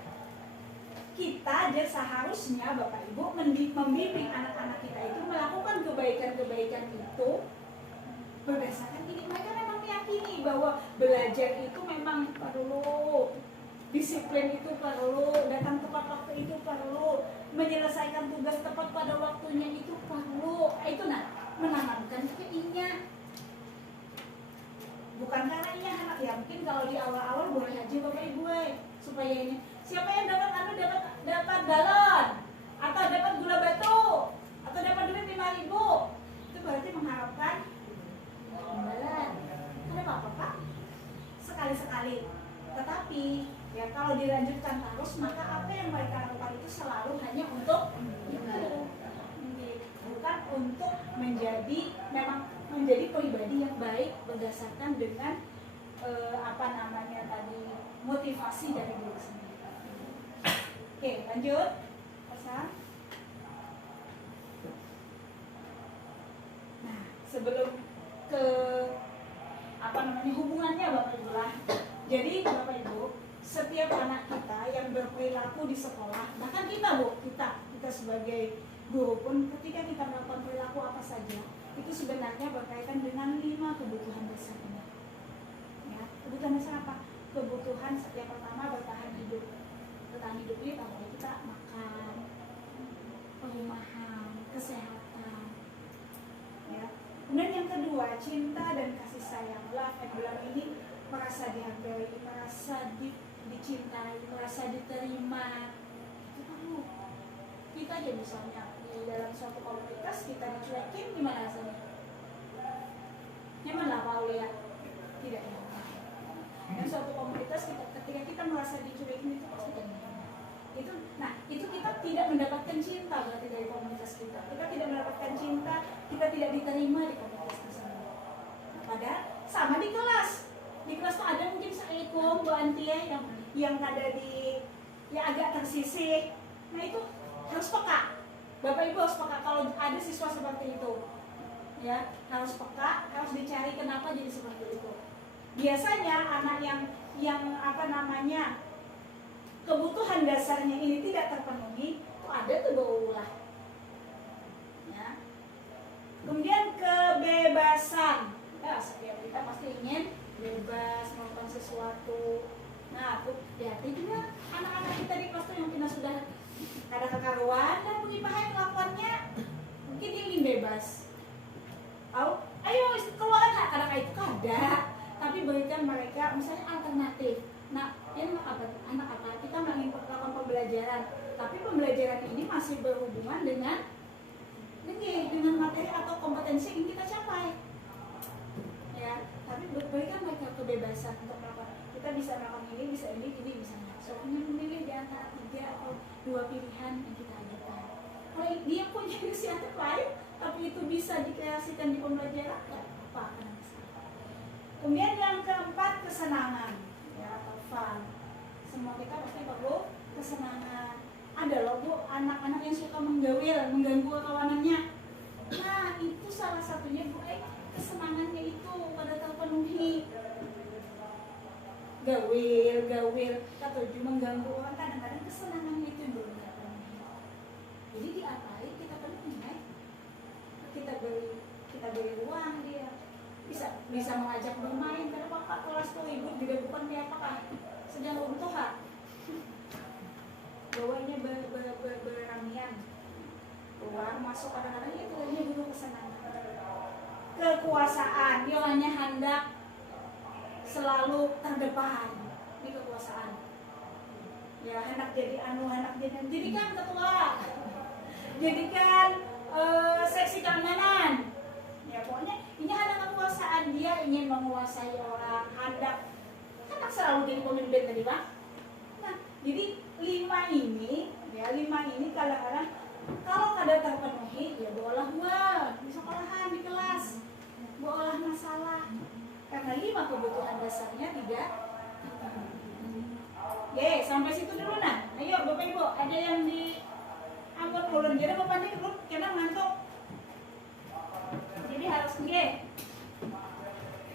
kita seharusnya Bapak Ibu membimbing anak-anak kita itu melakukan kebaikan-kebaikan itu berdasarkan ini. Mereka memang meyakini bahwa belajar itu memang perlu, disiplin itu perlu, datang tepat waktu itu perlu, menyelesaikan tugas tepat pada waktunya itu perlu. Itu menanamkan keinginan. Bukan karena ini anak ya, mungkin kalau di awal-awal boleh aja Bapak Ibu supaya ini siapa yang dapat galon atau dapat gula batu atau dapat duit 5.000, itu berarti mengharapkan imbalan. Kenapa apa Pak? Sekali-sekali. Tetapi ya kalau dilanjutkan terus, maka apa yang mereka lakukan itu selalu hanya untuk itu, bukan untuk menjadi pribadi yang baik berdasarkan dengan motivasi dari diri sendiri. Oke, lanjut. Pasang. Nah, sebelum ke hubungannya Bapak Ibu lah. Jadi Bapak Ibu, setiap anak kita yang berperilaku di sekolah, bahkan kita sebagai guru pun ketika kita melakukan perilaku apa saja, itu sebenarnya berkaitan dengan 5 kebutuhan dasar ini. Ya, kebutuhan dasar apa? Kebutuhan yang pertama bertahan hidup. Bertahan hidup ini apalagi kita makan, perumahan, kesehatan. Ya. Kemudian yang kedua, cinta dan kasih sayang. Love and belonging ini merasa dihargai, merasa dicintai, merasa diterima. Itu perlu. Kita aja misalnya di dalam suatu komunitas kita dicuekin, gimana rasanya? Nyaman lah Pak ya? Tidak nyaman. Dan suatu komunitas ketika kita merasa dicuekin itu pasti tidak nyaman. Itu kita tidak mendapatkan cinta berarti dari komunitas kita. Kita tidak mendapatkan cinta, kita tidak diterima di komunitas tersebut. Padahal sama di kelas. Di kelas tuh ada mungkin Assalamualaikum Bu Antia yang ada agak tersisih. Nah itu harus peka. Bapak Ibu harus peka kalau ada siswa seperti itu. Ya, harus peka, harus dicari kenapa jadi seperti itu. Biasanya anak yang kebutuhan dasarnya ini tidak terpenuhi, itu ada tuh bau ulah. Ya. Kemudian kebebasan. Ya, setiap kita pasti ingin bebas. sesuatu. Nah, tuh hati juga anak-anak kita di kelas tuh yang kita sudah ada kekaruan dan mungkin paham kelakuannya, mungkin dia ingin bebas. Ayo keluar anak-anak itu kada, tapi berikan mereka misalnya alternatif. Nah, ini anak apa? Kita ingin melakukan pembelajaran, tapi pembelajaran ini masih berhubungan dengan materi atau kompetensi yang ingin kita capai. Ya, tapi berikan mereka kebebasan untuk melakukan. Kita bisa melakukan ini, bisa ini bisa. Soalnya memilih di antara 3 atau 2 pilihan yang kita ajukan. Kalau dia punya inisiatif lain, tapi itu bisa dikreasikan di pembelajaran, nggak apa-apa. Kemudian yang keempat, kesenangan, ya, atau fun. Semua kita pasti perlu kesenangan. Ada loh Bu, anak-anak yang suka mengganggu kawanannya. Nah, itu salah satunya Bu, kesenangannya itu pada terpenuhi. Gawil, ketujuh mengganggu orang, kadang-kadang kesenangannya itu belum terpenuhi. Jadi diapain kita penuhi, kita beri ruang dia. Bisa mengajak bermain, karena Pak kelas tuh ibu juga bukan kayak apakah sedang runtuh bawahnya beramian keluar masuk kadang-kadang itu hanya butuh kesenangan. Kekuasaan dia hanya hendak selalu terdepan di kekuasaan, ya hendak jadi hendak jadikan ketua, jadikan seksi keamanan, ya pokoknya ini ada kekuasaan, dia ingin menguasai orang, hendak selalu jadi pemimpin tadi Pak. Nah, jadi 5 ini kadang-kadang kalau kada terpenuhi, ya bolah di sekolahan, di kelas, bolah masalah. Karena 5 kebutuhan dasarnya tidak terpenuhi. Sampai situ dulu nah. Ayo Bapak Ibu, ada yang di Ambon ulun, jadi Bapak Ibu kena ngantuk. Jadi harus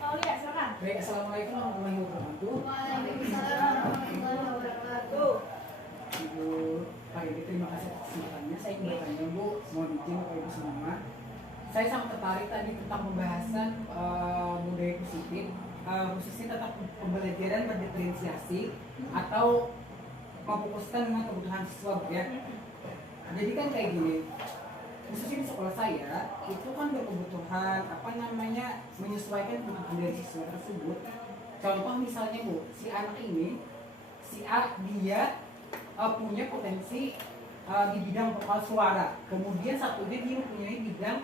Aulia, silakan. Baik, assalamualaikum warahmatullahi wabarakatuh. Waalaikumsalam warahmatullahi wabarakatuh. Ibu Pak Edi, terima kasih atas kesempatannya. Saya ingin bertanya Bu, mohon izin Bapak Ibu semua. Saya sangat tertarik tadi tentang pembahasan budaya positif, khususnya tentang pembelajaran berdiferensiasi atau memfokuskan dengan kebutuhan siswa ya. Jadi kan kayak gini, khususnya di sekolah saya itu kan berkebutuhan menyesuaikan kebutuhan dari siswa tersebut. Contoh misalnya Bu, si anak ini, si A dia punya potensi di bidang vokal suara, kemudian satunya dia mempunyai bidang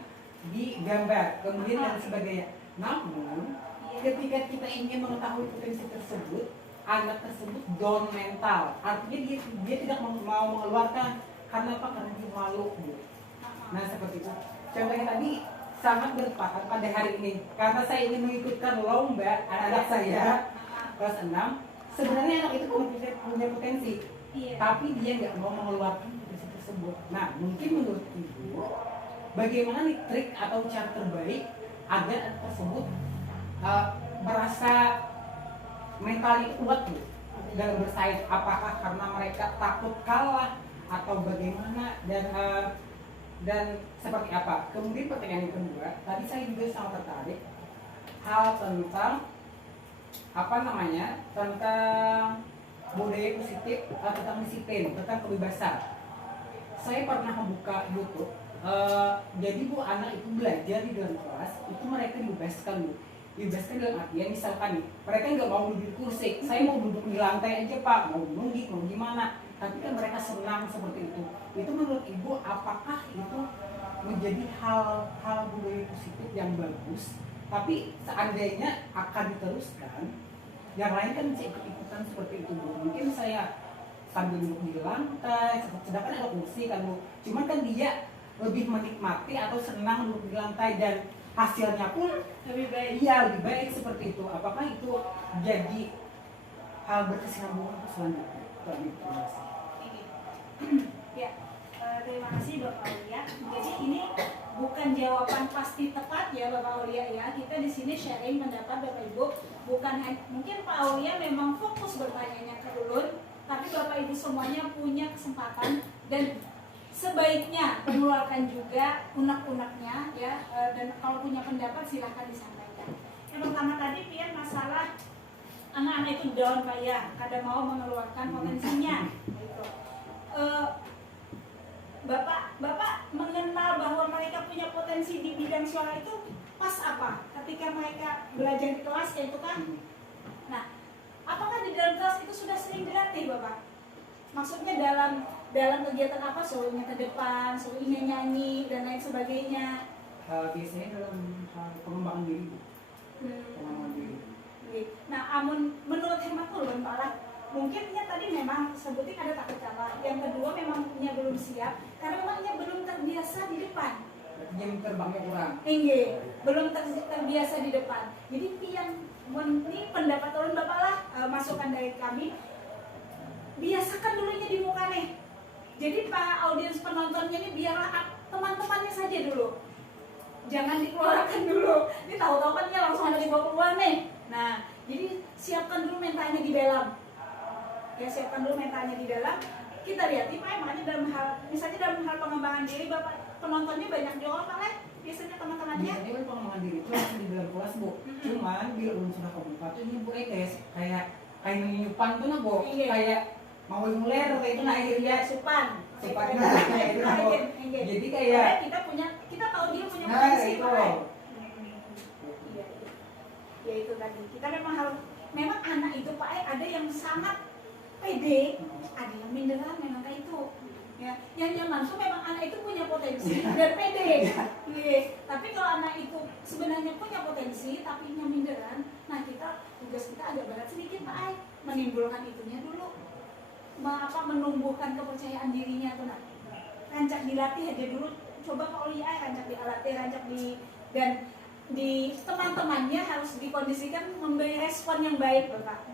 di gambar, kemudian dan sebagainya. Namun ketika kita ingin mengetahui potensi tersebut, anak tersebut down mental, artinya dia tidak mau mengeluarkan. Karena apa? Karena dia malu Bu. Nah seperti itu. Contohnya tadi sangat bermanfaat pada hari ini karena saya ingin mengikutkan lomba anak-anak saya kelas 6. Sebenarnya anak itu punya potensi, tapi dia nggak mau mengeluarkan potensi tersebut. Nah mungkin menurut Ibu, bagaimana nih trik atau cara terbaik agar anak tersebut merasa mentalnya kuat Bu dalam bersaing? Apakah karena mereka takut kalah atau bagaimana dan seperti apa? Kemudian pertanyaan yang kedua, tadi saya juga sangat tertarik hal tentang tentang budaya positif, tentang disiplin, tentang kebebasan. Saya pernah membuka YouTube, jadi Bu, anak itu belajar di dalam kelas, itu mereka dibebaskan Bu. Dibebaskan dalam artian misalkan nih, mereka nggak mau duduk di kursi, saya mau duduk di lantai aja Pak, mau nunggik, mau gimana. Tapi kan mereka senang seperti itu. Itu menurut Ibu apakah itu menjadi hal budaya positif yang bagus? Tapi seandainya akan diteruskan, yang lain kan bisa ikut-ikutan seperti itu Bu. Mungkin saya sambil duduk di lantai, sedangkan ada kursi kan Bu. Cuman kan dia lebih menikmati atau senang duduk di lantai dan hasilnya pun lebih baik. Iya, lebih baik seperti itu. Apakah itu jadi hal berkesinambungan selanjutnya? Terima kasih. Ya, terima kasih Bapak Aulia. Jadi ini bukan jawaban pasti tepat ya Bapak Aulia ya. Kita di sini sharing pendapat Bapak Ibu. Bukan mungkin Pak Aulia memang fokus bertanya ke ulun, tapi Bapak Ibu semuanya punya kesempatan dan sebaiknya mengeluarkan juga unek-uneknya ya. Dan kalau punya pendapat silahkan disampaikan. Yang pertama tadi Pian masalah anak-anak itu down Pak ya, kadang mau mengeluarkan potensinya. Gitu. Bapak mengenal bahwa mereka punya potensi di bidang suara itu pas apa? Ketika mereka belajar di kelas itu kan. Nah, apakah di dalam kelas itu sudah sering dilatih Bapak? Maksudnya dalam kegiatan apa? Suruhnya ke depan, suruhnya nyanyi dan lain sebagainya. Biasanya dalam pengembangan diri, Bu. Pengembangan diri. Nah, menurut hemat ulun Pak Lah, mungkinnya tadi memang sebutin ada takut kalah. Yang kedua memang punya belum siap karena memangnya belum terbiasa di depan. Jam terbangnya kurang. Belum terbiasa di depan. Jadi ini pendapat ulun Bapak Lah, masukan dari kami. Biasakan dulunya di muka nih. Jadi Pak audiens penontonnya ini biarlah teman-temannya saja dulu. Jangan dikeluarkan dulu. Ini tahu-tahu kan dia langsung ada dibawa keluar nih. Nah, jadi siapkan dulu mentalnya di dalam. Ya, siapkan dulu mentalnya di dalam. Kita lihat Pak, makanya dalam hal pengembangan diri Bapak penontonnya banyak juga Pak Leh. Biasanya teman-temannya. Biasanya kan pengembangan diri itu langsung di dalam kelas, Bu. Cuman bila belum sudah keempat tuh ini Bu kayak menyupan tuh nah, Bu. Kayak mau nguler kayak itu nah akhirnya supan. kayak itu nah, Bu. Jadi kayak kita tahu dia punya nah, potensi itu. Pak. Ya itu tadi. Kita memang anak itu Pak ada yang sangat pede, ada yang minderan memang kayak itu. Ya, yang nyaman tuh memang anak itu punya potensi dan pede. Tapi kalau anak itu sebenarnya punya potensi tapi minderan, nah tugas kita agak berat sedikit Pak menimbulkan itunya dulu. Menumbuhkan kepercayaan dirinya tuh nah. Rancak dilatih aja dulu. Coba kalau rancak dilatih, dan di teman-temannya harus dikondisikan memberi respon yang baik Bapak.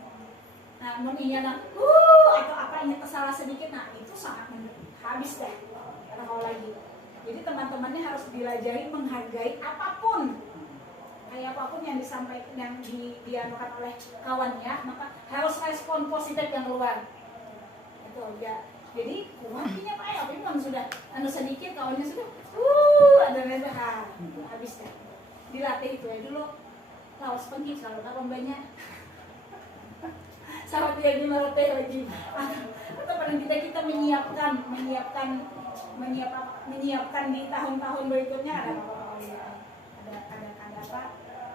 Nah, atau apa ini salah sedikit, nah itu sangat habis deh kalau lagi. Jadi teman-temannya harus dilajari menghargai apapun, kayak apapun yang disampaikan, yang dianukan oleh kawannya, maka harus respon positif yang keluar. Itu ya. Jadi kuatnya Pak ya, tapi sudah sedikit kawannya sudah ada rasa habis deh. Dilatih itu ya dulu. Lawas penting selalu apa banyak. Sama dia dilatih lagi. Atau paling tidak kita menyiapkan di tahun-tahun berikutnya ada apa?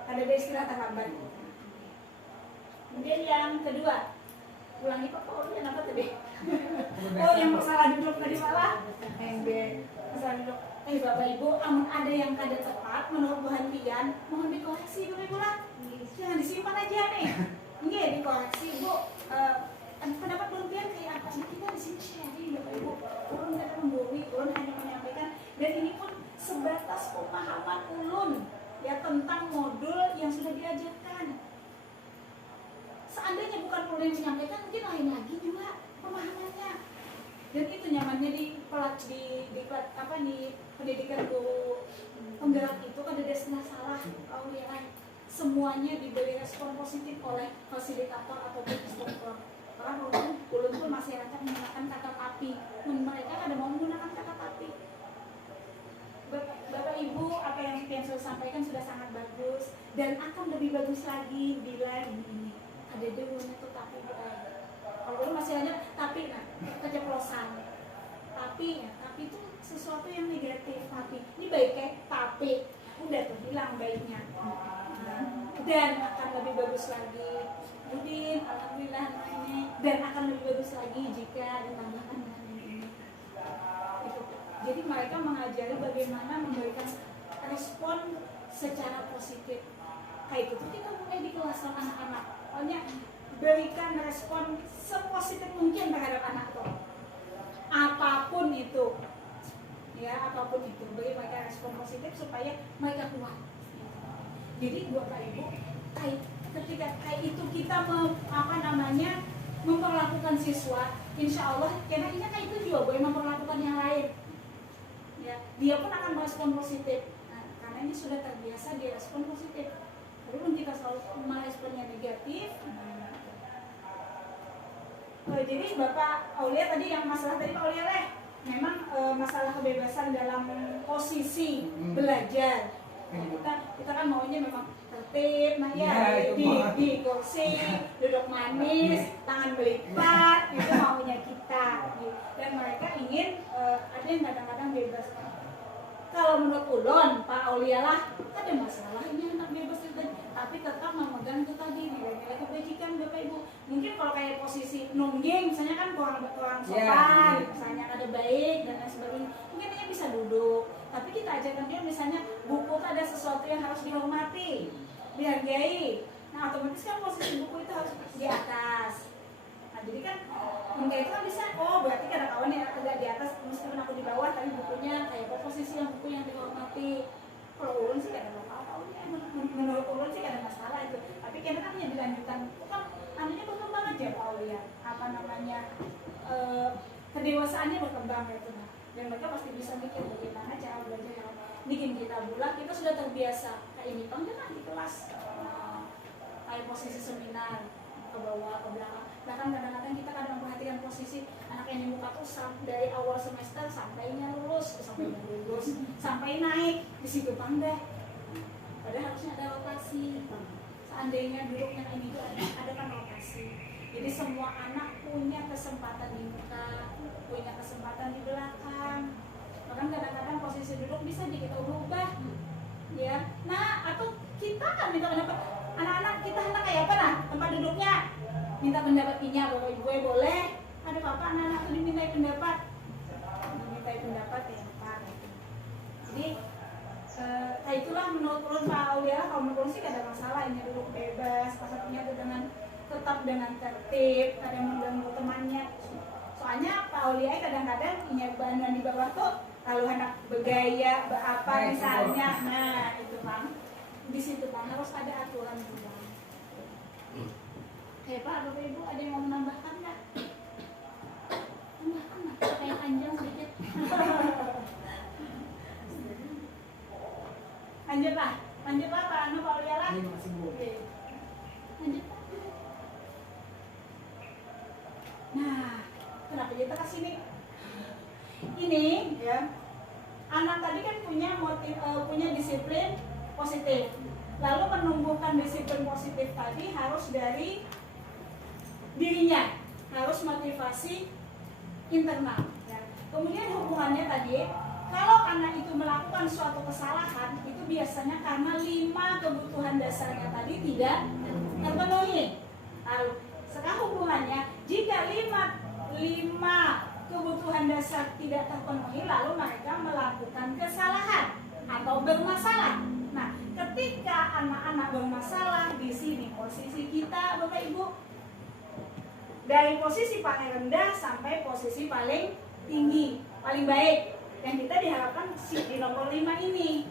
Ada istilah terlambat. Kemudian yang kedua, ulangi Pak Paulian apa tadi? Yang masalah duduk tadi malah. Masalah duduk. Bapak Ibu, ada yang kada tepat menurut bahan pian, mohon dikoreksi Bapak Ibu lah. Jangan disimpan aja nih. Nggih, dikoreksi Bu. Pendapat bahan pian kayak apa? Kita di sini sharing Bapak Ibu. Ulun tidak membohongi, ulun hanya menyampaikan, dan ini pun sebatas pemahaman ulun ya tentang modul yang sudah diajarkan. Seandainya bukan ulun yang menyampaikan, mungkin lain lagi juga pemahamannya. Dan itu nyamannya di pendidikan guru penggerak itu kan ada salah semuanya diberi respon positif oleh fasilitator ataupun instruktur. Karena ulun pun masih rancak menggunakan kata tapi, mereka ada mau menggunakan kata tapi. Bapak Ibu, apa yang saya sampaikan sudah sangat bagus dan akan lebih bagus lagi bila ini ada dewannya tuh tapi. Kalau dulu masih hanya tapi keceplosan. Tapi itu sesuatu yang negatif. Tapi ini baiknya tapi udah tuh hilang baiknya. Dan akan lebih bagus lagi. Budin, alhamdulillah ini, dan akan lebih bagus lagi jika ditambahkan dengan ini. Itu. Jadi mereka mengajari bagaimana memberikan respon secara positif. Kayak itu kita mulai di kelas anak-anak. Pokoknya berikan respon sepositif mungkin terhadap anak tuh. Apapun itu, ya apapun itu, beri mereka respon positif supaya mereka kuat. Jadi Bapak Ibu, ketika kayak itu kita memperlakukan siswa, insya Allah, karena ini kayak itu juga boleh memperlakukan yang lain. Ya, dia pun akan merespon positif. Nah, karena ini sudah terbiasa dia respon positif. Walaupun kita selalu meresponnya negatif. Jadi Bapak Aulia tadi yang masalah tadi Pak Aulia memang masalah kebebasan dalam posisi belajar. Kita kan maunya memang tertib, nah ya, Ya, itu mah. di kursi, duduk manis, tangan melipat, itu maunya kita. Gitu. Dan mereka ingin ada yang kadang-kadang bebas. Kalau menurut ulun, Pak Aulia lah, ada masalah ini anak bebas itu, tapi tetap memegang itu tadi nilai-nilai kebajikan Bapak Ibu. Mungkin kalau kayak posisi nungging, misalnya kan kurang sopan, Ya. misalnya ada baik dan lain sebagainya, mungkin dia bisa duduk. Tapi kita ajarkan dia misalnya buku itu ada sesuatu yang harus dihormati, dihargai. Nah otomatis kan posisi buku itu harus di atas. Nah jadi kan enggak itu kan bisa, oh berarti kadang kawan yang agak di atas meskipun aku di bawah, tapi bukunya kayak posisi yang buku yang dihormati. Kalau ulun sih kadang apa-apa, menurut ulun sih kadang masalah itu. Tapi karena kan yang dilanjutkan, kan anunya berkembang aja Pak Aulia, apa namanya kedewasaannya berkembang gitu. Nah, dan mereka pasti bisa mikir bagaimana cara belajar yang bikin kita bulat. Kita sudah terbiasa kayak ini kan di kelas kayak posisi seminar ke bawah ke belakang. Bahkan kadang-kadang kita kadang memperhatikan posisi anak yang di muka tuh dari awal semester sampainya lulus, sampai naik di situ pandai. Padahal harusnya ada rotasi. Seandainya duduknya ini tuh ada kan rotasi. Jadi semua anak punya kesempatan di muka, punya kesempatan di belakang. Bahkan kadang-kadang posisi duduk bisa kita ubah, ya. Nah, atau kita kan minta pendapat anak-anak kita hendak kayak apa nah tempat duduknya, minta pendapat Inya, Bapak Ibu boleh. Ada apa anak-anak tuh dimintai pendapat ya Pak. Jadi kayak itulah menurut ulun Pak Aulia. Kalau menurut ulun sih gak ada masalah, ini duduk bebas, pasarnya itu dengan tetap dengan tertib, ada yang mengganggu temannya. Soalnya Pak Aulia kadang-kadang punya bahan di bawah tuh kalau anak bergaya, berapa misalnya, nah itu Bang. Di situ Bang harus ada aturan juga. Kayak Pak, Bapak Ibu ada yang mau menambahkan nggak? Tambahkan lah, kayak panjang sedikit. Lanjut Pak, Pak Anu, Pak Aulia lah. Ini masih Bu. Oke. Lanjut Pak. Nah, kenapa kita ke sini? Ini ya, anak tadi kan punya disiplin positif. Lalu menumbuhkan disiplin positif tadi harus dari dirinya, harus motivasi internal. Ya. Kemudian hubungannya tadi, kalau anak itu melakukan suatu kesalahan, itu biasanya karena 5 kebutuhan dasarnya tadi tidak terpenuhi. Lalu sekarang hubungannya, jika 5 kebutuhan dasar tidak terpenuhi, lalu mereka melakukan kesalahan atau bermasalah. Nah, ketika anak-anak bermasalah, di sini posisi kita, Bapak Ibu, dari posisi paling rendah sampai posisi paling tinggi, paling baik. Yang kita diharapkan di nomor 5 ini.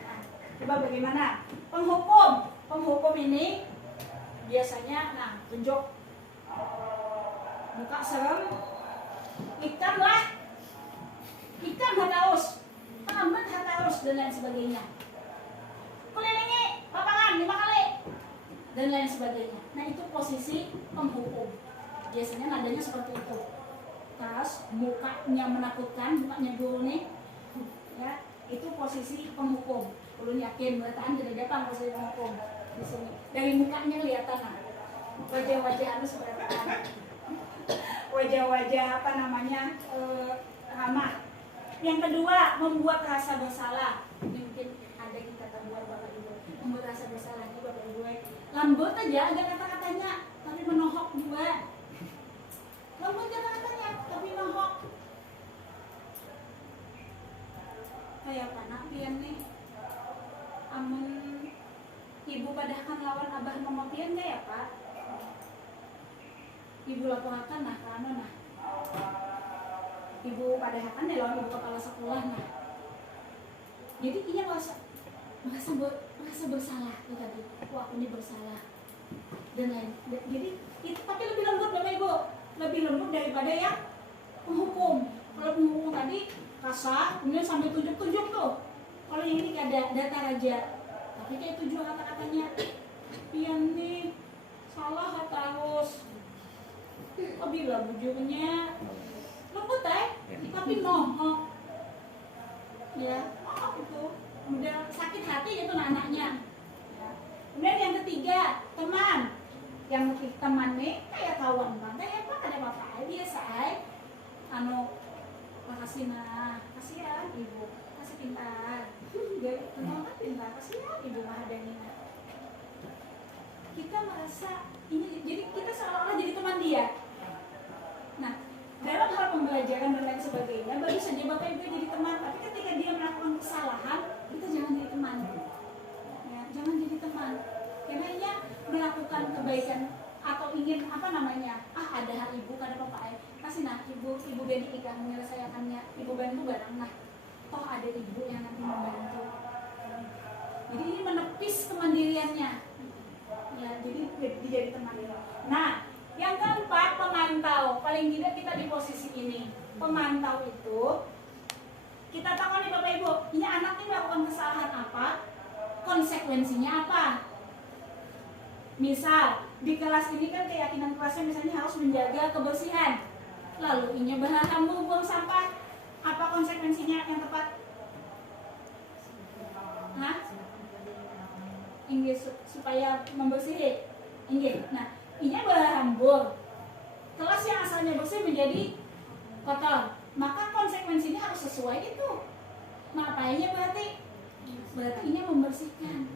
Nah, coba bagaimana? Penghukum ini biasanya, nah, tunjuk buka serem, ikan hataus, pengambil hataus dan lain sebagainya. Kelilingi lapangan 5 kali dan lain sebagainya. Nah itu posisi penghukum. Biasanya nadanya seperti itu. Terus mukanya menakutkan, mukanya dulu nih, ya itu posisi penghukum. Ulun yakin bertahan tidak datang posisi penghukum di sini. Dari mukanya kelihatan nah, wajah-wajah anu seperti apa? Wajah-wajah apa namanya ramah. Yang kedua, membuat rasa bersalah. Mungkin ada kita terbuat Bapak Ibu, membuat rasa bersalah ini Bapak Ibu. Lembut aja ada kata-katanya, tapi menohok juga. Lembut kata-katanya, tapi menohok. Kayak apa nak pian nih? Amun ibu padahkan lawan abah mama pian gak ya Pak? Ibu laporkan nah karena nah ibu padahkan ya lawan ibu kepala sekolah nah. Jadi ia merasa bersalah tuh tadi. Wah aku ini bersalah dan lain. Jadi itu tapi lebih lembut Bapak Ibu, lebih lembut daripada yang penghukum. Kalau penghukum tadi kasar, kemudian sampai tunjuk-tunjuk tuh. Kalau yang ini ada datar aja, tapi kayak tujuh kata-katanya. Pian nih salah harus. Kok bilang bujurnya lembut tapi nohok. Ya, itu udah sakit hati gitu anaknya. Ya. ketiga, teman. Yang teman nih kayak kawan bang, kayak apa ada apa biasa makasih nah, kasihan ibu, kasih pintar. Dia teman kan pintar, kasihan ibu mahadani. Kita merasa ini, jadi kita seolah-olah jadi teman dia. Nah, dalam hal pembelajaran dan lain sebagainya, bagus saja bapak ibu jadi teman, tapi ketika dia melakukan kesalahan, kita jangan jadi teman. Ya, jangan jadi teman. Karena dia melakukan kebaikan atau ingin ada hal ibu kada bapak kasih nah ibu Beni ikan menyelesaikannya, ibu bantu barang nah toh ada ibu yang nanti membantu. Jadi ini menepis kemandiriannya. Ya, jadi teman. Nah, yang keempat, pemantau. Paling tidak kita di posisi ini. Pemantau itu kita tahu nih Bapak Ibu, ini anak ini melakukan kesalahan apa? Konsekuensinya apa? Misal, di kelas ini kan keyakinan kelasnya misalnya harus menjaga kebersihan. Lalu ini berhambu buang sampah. Apa konsekuensinya yang tepat? Hah? Inggih supaya membersihi. Inggih. Nah, ini berhambur. Kelas yang asalnya bersih menjadi kotor. Maka konsekuensinya harus sesuai itu. Ngapainnya berarti? Berarti ini membersihkan.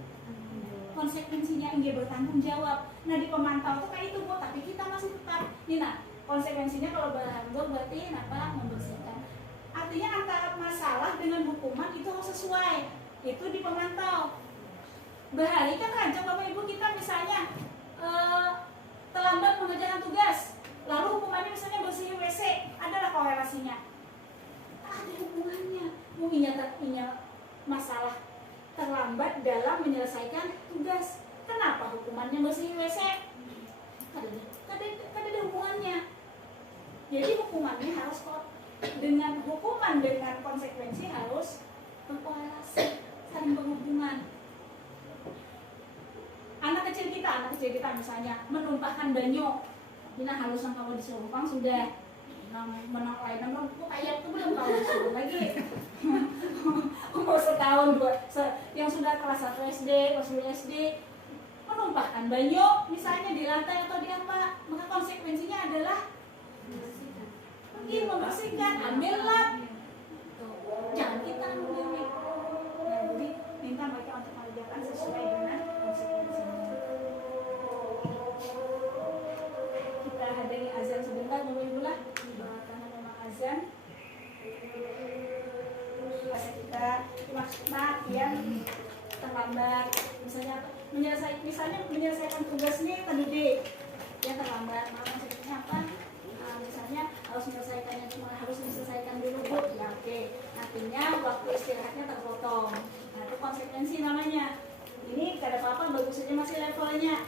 Konsekuensinya inggih bertanggung jawab. Nah, di pemantau itu kayak itu Bu, tapi kita masih tetap. Ini nah, konsekuensinya kalau berhambur berarti apa? Membersihkan. Artinya antara masalah dengan hukuman itu harus sesuai. Itu di pemantau. Bahari kan rancang Bapak Ibu kita misalnya terlambat mengerjakan tugas, lalu hukumannya misalnya bersih WC, adalah korelasinya. Ada hubungannya. Mungkin masalah terlambat dalam menyelesaikan tugas. Kenapa hukumannya bersih WC? Kada ada hubungannya. Jadi hukumannya harus dengan hukuman dengan konsekuensi harus berkorelasi, saling berhubungan. Anak kecil kita misalnya menumpahkan banyu, ini halus kalau disuruh pang sudah, menang lain kok kayak itu belum tahu disuruh lagi. Umur setahun yang sudah kelas 1 SD, kelas 2 SD menumpahkan banyu misalnya di lantai atau di apa, maka konsekuensinya adalah pergi membersihkan, ambil lap. Jangan kita ambil. Nah, jadi minta mereka untuk mengerjakan sesuai dengan konsekuensinya. Kita hadiri azan sebentar, Bapak Ibu lah, karena memang azan. Terus kita maaf yang terlambat, misalnya menyelesaikan tugas ini tadi yang terlambat, maka konsekuensinya apa? Misalnya harus menyelesaikannya cuma harus diselesaikan dulu Bu, ya oke. Artinya waktu istirahatnya terpotong. Nah itu konsekuensi namanya. Ini kada apa-apa, bagus saja masih levelnya.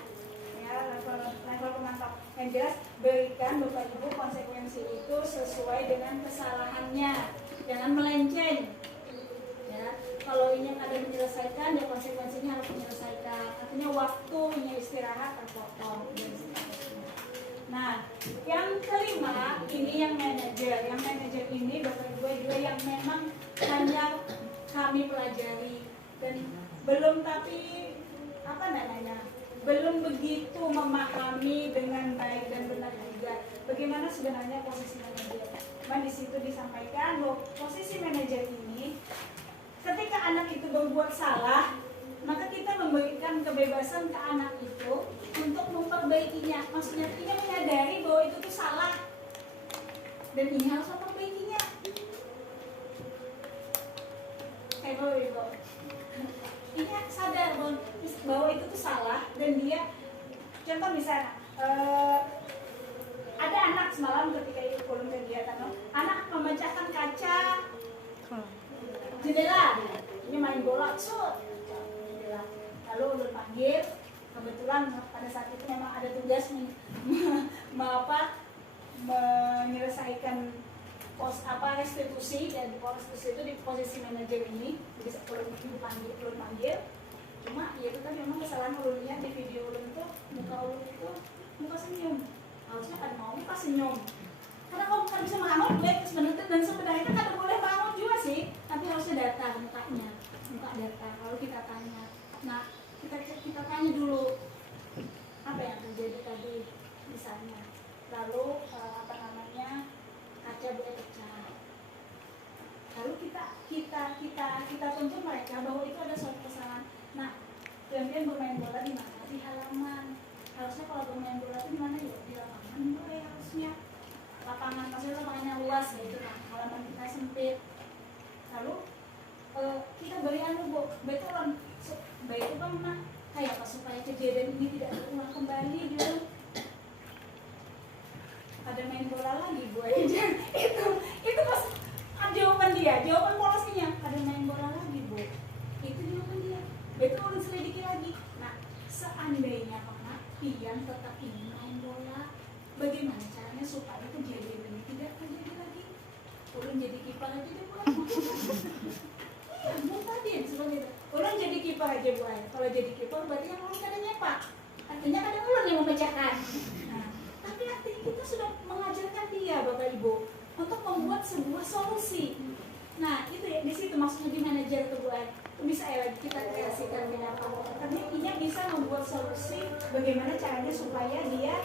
Ya level pemantau. Yang jelas berikan Bapak Ibu konsekuensi itu sesuai dengan kesalahannya, jangan melenceng. Ya, kalau ini ada menyelesaikan, ya konsekuensinya harus menyelesaikan. Artinya waktunya istirahat terpotong. Nah, yang kelima ini yang manajer. Yang manajer ini Bapak Ibu juga yang memang hanya kami pelajari dan belum belum begitu memahami dengan baik dan benar juga bagaimana sebenarnya posisi manajer. Di situ disampaikan bahwa posisi manajer ini ketika anak itu berbuat salah, maka kita memberikan kebebasan ke anak itu untuk memperbaikinya. Maksudnya kita menyadari bahwa itu tuh salah dan ini harus memperbaikinya. Ibu. Ini sadar bahwa itu tuh salah dan dia, contoh misalnya ada anak semalam ketika itu pulang kegiatan, anak memecahkan kaca jendela, ini main bola, jendela. Lalu ulun panggil, kebetulan pada saat itu memang ada tugas menyelesaikan restitusi, dan restitusi itu di posisi manajer ini bisa ulun panggil. Cuma ya itu kan memang kesalahan ulunnya di video ulun tuh muka senyum, harusnya kan mau muka senyum. Karena kalau bukan bisa menganggap baik sebenarnya, dan sebenarnya kan ada boleh bangun juga sih, tapi harusnya datar muka data. Lalu kita tanya, nah kita tanya dulu, apa yang terjadi tadi misalnya, lalu kaca boleh pecah, lalu kita tuntut mereka bahwa itu ada suatu kesalahan. Nah, kemudian bermain bola di mana? Di halaman. Harusnya kalau bermain bola itu di mana ya? Di lapangan boleh harusnya. Lapangan, maksudnya lapangannya luas gitu, nah halaman kita sempit. Lalu kita beri betulan, baik itu kan kayak apa supaya kejadian ini tidak terulang kembali gitu. Ada main bola lagi Bu aja. itu pas jawaban dia, jawaban polosinya ada main bola lagi Bu. Itu jawaban dia. Betul, selidiki lagi. Nah, seandainya Pak Pian tetap ingin main bola, bagaimana caranya supaya kejadian ini tidak terjadi lagi? Ulun jadi kiper aja deh Bu. Iya, Bu tadi seperti itu. Ulun jadi kiper aja Bu. Kalau jadi kiper berarti yang ulun kadang nyepak. Artinya kadang ulun yang memecahkan. Nah, tapi artinya kita sudah mengajarkan dia Bapak Ibu untuk membuat sebuah solusi. Nah, itu ya, di situ maksudnya di manajer itu Bu. Bisa ya lagi kita kreasikan binatang. Karena ini bisa membuat solusi bagaimana caranya supaya dia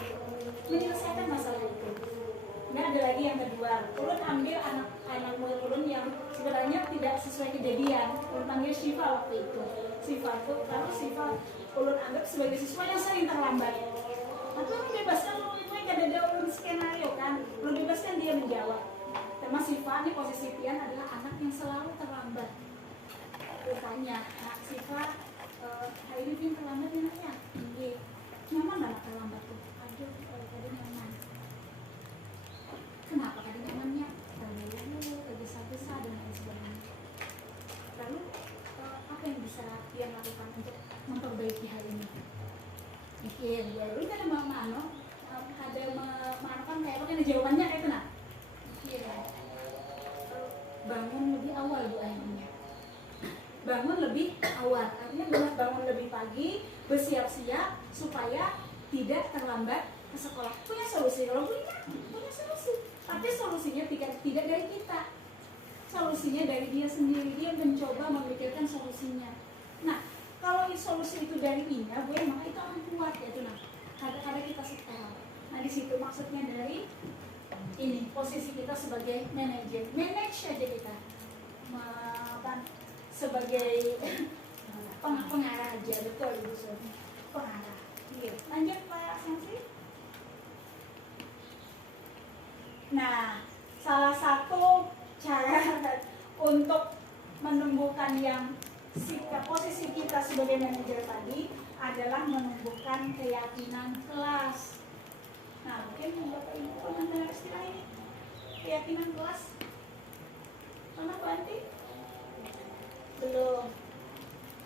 menyelesaikan masalah itu. Nah, ada lagi yang kedua, ulun ambil anak murid ulun yang sebenarnya tidak sesuai kejadian. Ulun panggil Syifa waktu itu. Syifa itu, lalu Syifa ulun anggap sebagai siswa yang sering terlambat. Tapi ulun bebaskan ulun itu gak ada ulun skenario kan. Ulun bebaskan dia menjawab. Tema Syifa ini posisi Pian adalah anak yang selalu terlambat. Rupanya, nah Syifa hari ini Pian terlambat ya naknya. Iya. Nyaman gak terlambat tuh? Aduh, tadi nyaman. Kenapa tadi nyamannya? Terlalu tergesa-gesa dan lain sebagainya. Lalu apa yang bisa Pian lakukan untuk memperbaiki hal ini? Mikir, ya lu kan ada mano, ada kan kayak apa kan jawabannya kayak itu nah. Mikir, bangun lebih awal Bu akhirnya. Bangun lebih awal, artinya bangun lebih pagi, bersiap-siap supaya tidak terlambat ke sekolah. Punya solusi, kalau punya solusi. Tapi solusinya tidak dari kita. Solusinya dari dia sendiri, dia mencoba memikirkan solusinya. Nah, kalau solusi itu dari Ina, Bu, maka itu akan kuat ya itu nah. Kadang-kadang kita setel. Nah, di situ maksudnya dari ini posisi kita sebagai manajer. Manage aja kita. Sebagai pengarah aja, betul Ibu Sur. Pengarah. Iya. Lanjut Pak Sansi. Nah, salah satu cara untuk menumbuhkan yang sikap posisi kita sebagai manajer tadi adalah menumbuhkan keyakinan kelas. Nah, mungkin Bapak Ibu pernah dengar istilah ini? Keyakinan kelas? Pernah Bu Anti? Belum.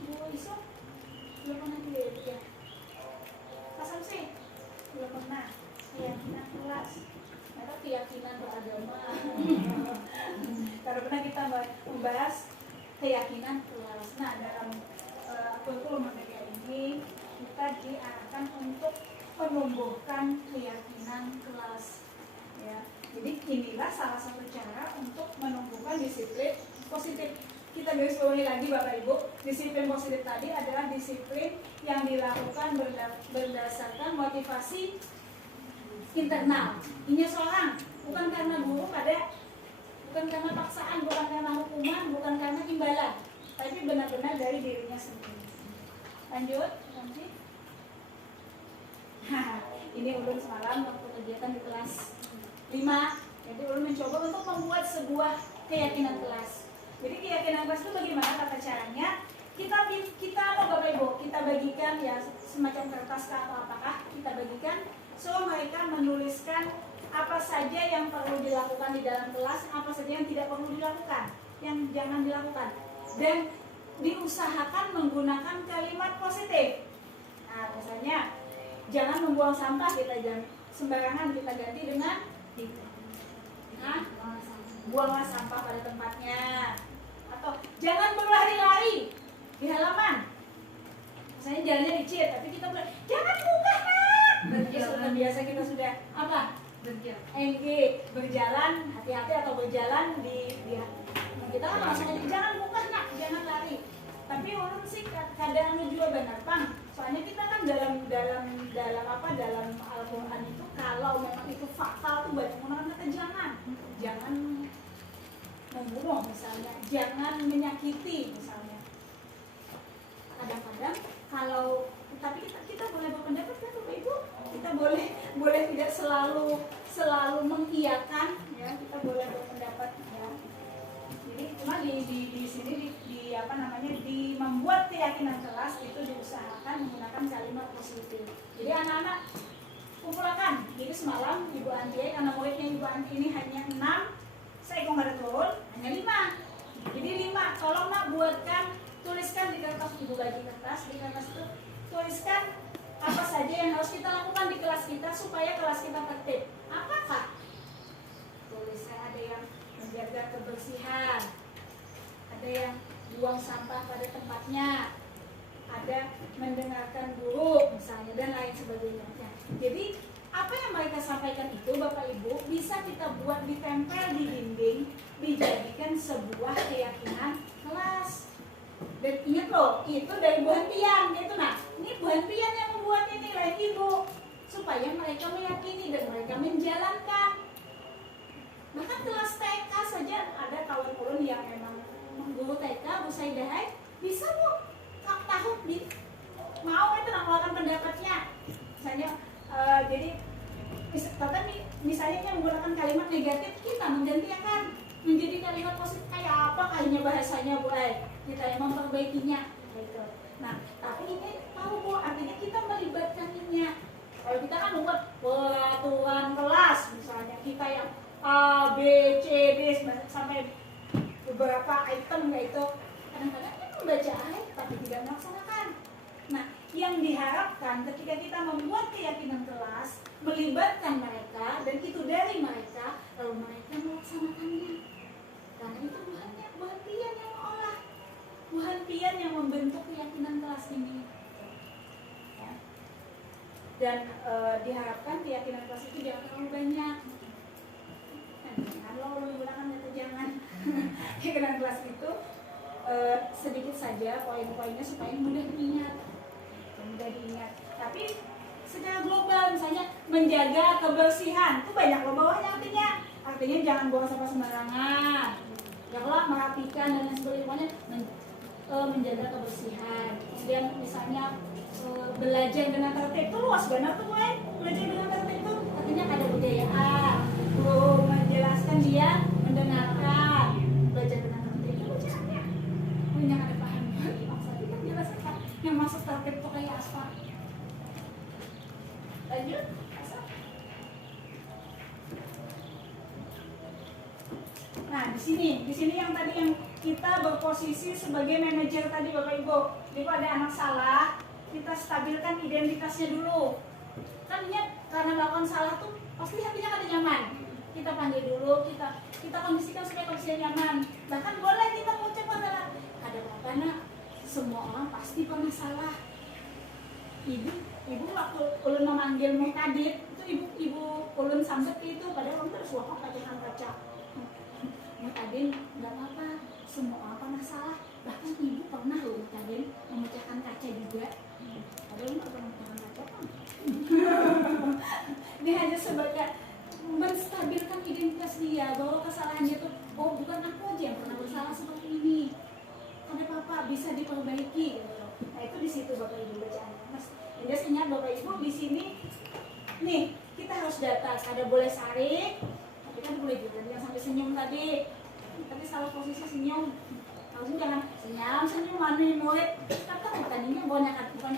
Bu Iso? Belum pernah dilihat ya? Pak Samsi? Belum pernah. Keyakinan kelas. Mereka keyakinan beragama. Karena kita membahas keyakinan kelas. Nah, dalam kurikulum merdeka ini kita diarahkan untuk menumbuhkan keyakinan kelas. Ya. Jadi inilah salah satu cara untuk menumbuhkan disiplin positif. Kita garis bawahi lagi Bapak Ibu, disiplin positif tadi adalah disiplin yang dilakukan berdasarkan motivasi internal. Ini seorang, bukan karena guru bukan karena paksaan, bukan karena hukuman, bukan karena imbalan, tapi benar-benar dari dirinya sendiri. Lanjut, nanti. Ini ulun semalam waktu kegiatan di kelas 5. Jadi ulun mencoba untuk membuat sebuah keyakinan kelas. Jadi keyakinan kelas itu bagaimana tata caranya? Kita Bapak Ibu, kita bagikan ya semacam kertas atau apakah kita bagikan. So mereka menuliskan apa saja yang perlu dilakukan di dalam kelas, apa saja yang tidak perlu dilakukan, yang jangan dilakukan, dan diusahakan menggunakan kalimat positif. Nah, misalnya jangan membuang sampah, kita jangan sembarangan, kita ganti dengan buanglah sampah pada tempatnya. Atau jangan berlari-lari di halaman. Misalnya jalannya licin, tapi kita bilang jangan buka nak. Biasa kita sudah apa? NG berjalan hati-hati atau berjalan di kita kan langsung aja jangan buka nak, jangan lari. Tapi ulun sih kadang juga benar Bang. Soalnya kita kan dalam Al-Quran itu kalau memang itu fakta tuh banyak menggunakan kata jangan membunuh misalnya, jangan menyakiti misalnya. Kadang-kadang kalau tapi kita boleh berpendapat kan Bapak Ibu, kita boleh tidak selalu mengiyakan ya, kita boleh berpendapat ya. Jadi cuma di sini di membuat keyakinan kelas itu diusahakan menggunakan kalimat positif. Jadi anak-anak kumpulkan. Jadi semalam Ibu Anti, karena muridnya Ibu Anti ini hanya 6, saya kok nggak ada turun, hanya 5. Jadi 5, tolong nak tuliskan di kertas, Ibu bagi kertas, di kertas itu tuliskan apa saja yang harus kita lakukan di kelas kita supaya kelas kita tertib. Apakah? Tuliskan ada yang menjaga kebersihan, ada yang buang sampah pada tempatnya, ada mendengarkan guru misalnya dan lain sebagainya. Jadi apa yang mereka sampaikan itu Bapak Ibu bisa kita buat ditempel di dinding, dijadikan sebuah keyakinan kelas. Dan ingat loh, itu dari Bu Hantian gitu. Nah, ini Bu Hantian yang membuat ini lain Ibu, supaya mereka meyakini dan mereka menjalankan. Bahkan kelas TK saja ada kawan ulun yang memang guru TK, Bu Saidahai, bisa Bu tahun mau itu mengeluarkan pendapatnya. Misalnya jadi bahkan misalnya yang menggunakan kalimat negatif, kita menggantikan menjadi kalimat positif. Kayak apa kayaknya bahasanya Bu kita yang memperbaikinya gitu. Nah, tapi ini tahu Bu, artinya kita melibatkannya. Kalau kita kan membuat peraturan kelas misalnya, kita yang A, B, C, D sampai beberapa item kayak itu, kadang-kadang kita membaca ayat tapi tidak melaksanakan. Nah, yang diharapkan ketika kita membuat keyakinan kelas, melibatkan mereka dan itu dari mereka, lalu mereka melaksanakannya. Karena itu Tuhan Pian yang mengolah, Tuhan Pian yang membentuk keyakinan kelas ini. Ya. Dan diharapkan keyakinan kelas itu jangan terlalu banyak. Kalau menggunakan kata jangan, keyakinan kelas itu sedikit saja poin-poinnya supaya mudah diingat. Tapi secara global misalnya menjaga kebersihan itu banyak loh bawahnya artinya jangan buang sampah sembarangan, janganlah merapikan dan lain sebagainya, menjaga kebersihan. Kemudian misalnya belajar dengan tertib itu luas banget tuh belajar dengan tertib itu artinya ada budayaan, menjelaskan dia mendengarkan, belajar dengan tertib itu bacaannya punya ada paham maksudnya kan jelas apa yang masuk tertib tuh kayak aspal. Lanjut. Nah, di sini yang tadi yang kita berposisi sebagai manajer tadi Bapak Ibu. Jadi kalau ada anak salah, kita stabilkan identitasnya dulu. Kan niat karena melakukan salah tuh pasti hatinya kada nyaman. Kita panggil dulu, kita kondisikan supaya kondisinya nyaman. Bahkan boleh kita mengucap adalah ada apa nak? Semua orang pasti pernah salah. Ibu waktu ulun memanggilmu kadit itu ibu ulun sampai itu padahal ulun terus wakaf kaca. Mutadin nggak apa-apa, semua orang pernah salah. Bahkan ibu pernah loh Mutadin memecahkan kaca juga. Padahal nggak pernah memecahkan kaca kan? Dia hanya sebagai menstabilkan identitas dia bahwa kesalahannya tuh bukan aku aja yang pernah bersalah seperti ini. Ada apa-apa bisa diperbaiki. Nah itu di situ Bapak Ibu bacaannya. Mas, jadi ingat Bapak Ibu di sini nih kita harus data. Ada boleh saring, tapi kan boleh juga jangan sampai senyum tadi. Tapi salah posisi senyum. Harusnya jangan senyum mana murid. Tapi tadinya bukannya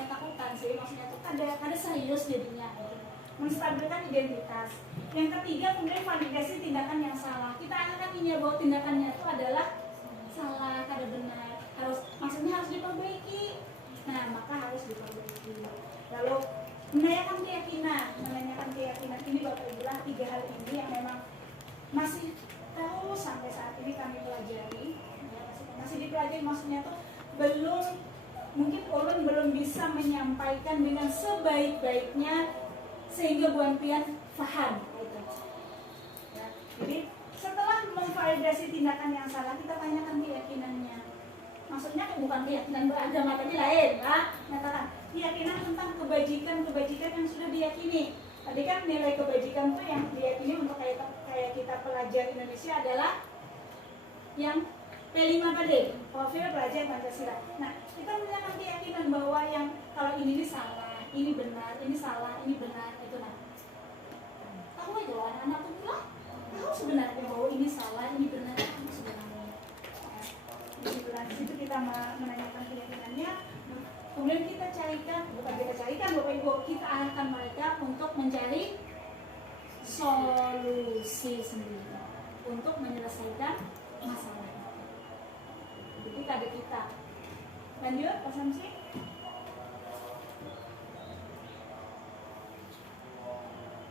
takutan sih, maksudnya tuh ada serius jadinya. Menstabilkan identitas. Yang ketiga kemudian validasi tindakan yang salah. Kita akan ingin bahwa tindakannya itu adalah salah, kada benar. Maksudnya harus diperbaiki. Nah, maka harus diperbaiki. Lalu menanyakan keyakinan ini Bapak Ibu lah 3 hal ini yang memang masih terus sampai saat ini kami pelajari. Ya, masih dipelajari, maksudnya tuh mungkin ulun belum bisa menyampaikan dengan sebaik-baiknya sehingga Bu Antian paham gitu. Ya, jadi setelah memvalidasi tindakan yang salah, kita tanyakan keyakinannya. maksudnya bukan keyakinan beragama tadi lain lah, nyatakan keyakinan tentang kebajikan yang sudah diyakini. Tadi kan nilai kebajikan tuh yang diyakini untuk kayak kita pelajar Indonesia adalah yang P5 tadi, profil pelajar Pancasila. Nah, kita menyatakan keyakinan bahwa yang kalau ini salah, ini benar, ini salah, ini benar, itu nah. Tahu aja loh anak-anak tuh lah, tahu sebenarnya bahwa ini salah, ini benar, tahu sebenarnya. Di situ kita menanyakan keyakinannya, kemudian kita carikan, bukan kita carikan Bapak Ibu, kita arahkan mereka untuk mencari solusi sendiri untuk menyelesaikan masalah. Jadi ada kita. Lanjut, Pak Samsi.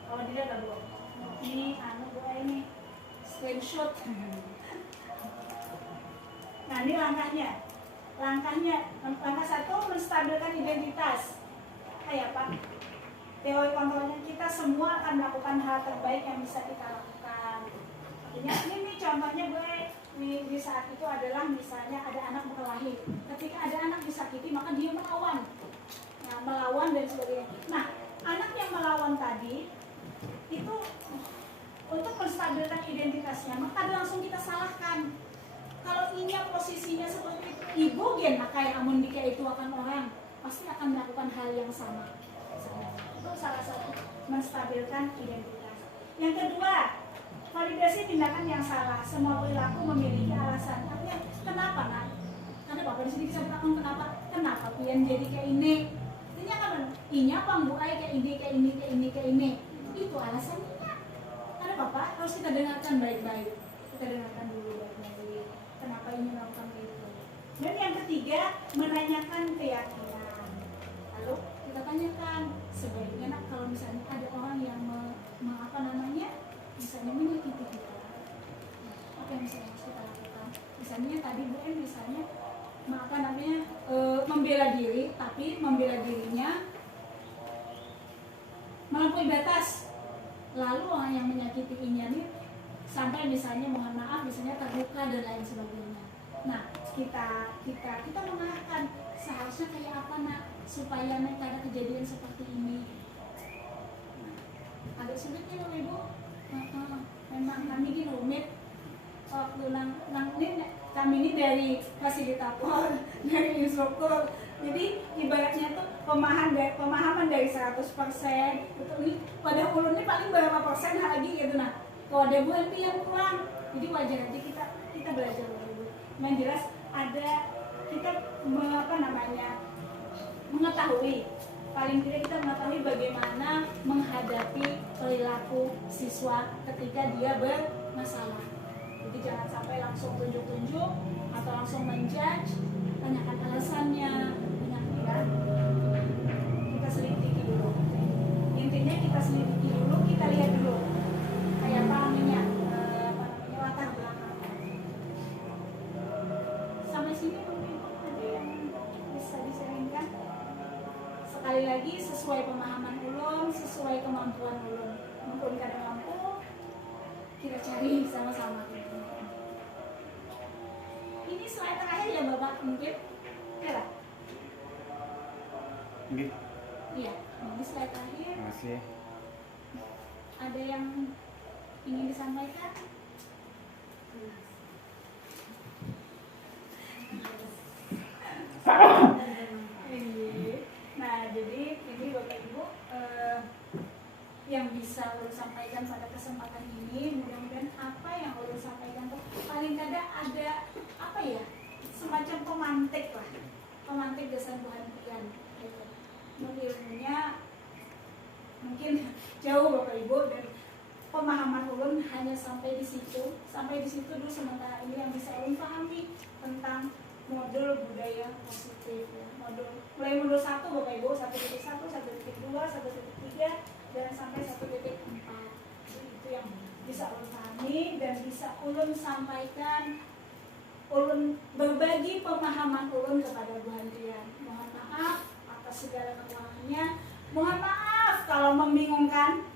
Kalau dilihat lah Bu, ini Bu ini screenshot. Nah ini langkahnya, langkah 1 menstabilkan identitas. Kayak apa? Teori kontrolnya kita semua akan melakukan hal terbaik yang bisa kita lakukan. Artinya ini contohnya gue di saat itu adalah misalnya ada anak berkelahi. Ketika ada anak disakiti maka dia melawan, nah, melawan dan sebagainya. Nah anak yang melawan tadi itu untuk menstabilkan identitasnya maka langsung kita salahkan. Kalau inya posisinya seperti itu, ibu gen makai amun dika itu akan orang pasti akan melakukan hal yang sama. Itu salah satu menstabilkan identitas. Yang kedua, validasi tindakan yang salah. Semua perilaku memiliki alasan. Artinya kenapa nak? Karena bapak di sini bisa bertanya kenapa pian jadi kayak ini? Artinya kan inya pangbuai kayak ini. Itu alasannya. Karena bapak harus kita dengarkan baik-baik. Kita dengarkan dulu baik-baik. Kenapa ini melakukan itu? Dan yang ketiga, menanyakan keyakinan. Lalu kita tanyakan, sebaiknya nak kalau misalnya ada orang yang misalnya menyakiti kita, apa yang bisa kita lakukan? Misalnya tadi Bu En misalnya membela diri, tapi membela dirinya melampaui batas. Lalu orang yang menyakiti ini sampai misalnya mohon maaf, misalnya terluka dan lain sebagainya. Nah, kita mengarahkan seharusnya kayak apa nak supaya mereka ada kejadian seperti ini. Agak sulitnya loh Ibu. Memang kami ini rumit. Kami ini dari fasilitator, dari instruktur. Jadi ibaratnya tuh pemahaman dari 100%. Betul nih. Pada ulunnya paling berapa persen lagi gitu nah. Kalau ada Bu MP yang kurang, jadi wajar aja kita belajar dulu. Yang jelas ada kita mengetahui, paling tidak kita mengetahui bagaimana menghadapi perilaku siswa ketika dia bermasalah. Jadi jangan sampai langsung tunjuk-tunjuk atau langsung menjudge, tanyakan alasannya, kita selidiki dulu. Intinya kita selidiki dulu, kita lihat dulu kayak latar belakang. Sampai sini mungkin ada yang bisa disaringkan. Sekali lagi sesuai pemahaman ulun, sesuai kemampuan ulun. Mungkin kadang mampu, kita cari sama-sama. Ini slide terakhir ya Bapak mungkin, ya lah. Iya, ini slide terakhir. Masih. Ada yang ingin disampaikan? Nah, jadi ini Bapak Ibu yang bisa ulun sampaikan pada kesempatan ini, mudah-mudahan apa yang ulun sampaikan tuh paling kadang ada apa ya, semacam pemantik lah, pemantik dasar perhatian gitu. Ilmunya mungkin jauh Bapak Ibu dan pemahaman ulun hanya sampai di situ dulu sementara ini yang bisa ulun pahami tentang modul budaya positif ya. Mulai modul 1 Bapak Ibu 1.1, 1.2, 1.3 dan sampai 1.4. Itu yang bisa ulun pahami dan bisa ulun sampaikan, ulun berbagi pemahaman ulun kepada Bu Handrian. Mohon maaf atas segala kekurangannya. Mohon maaf kalau membingungkan.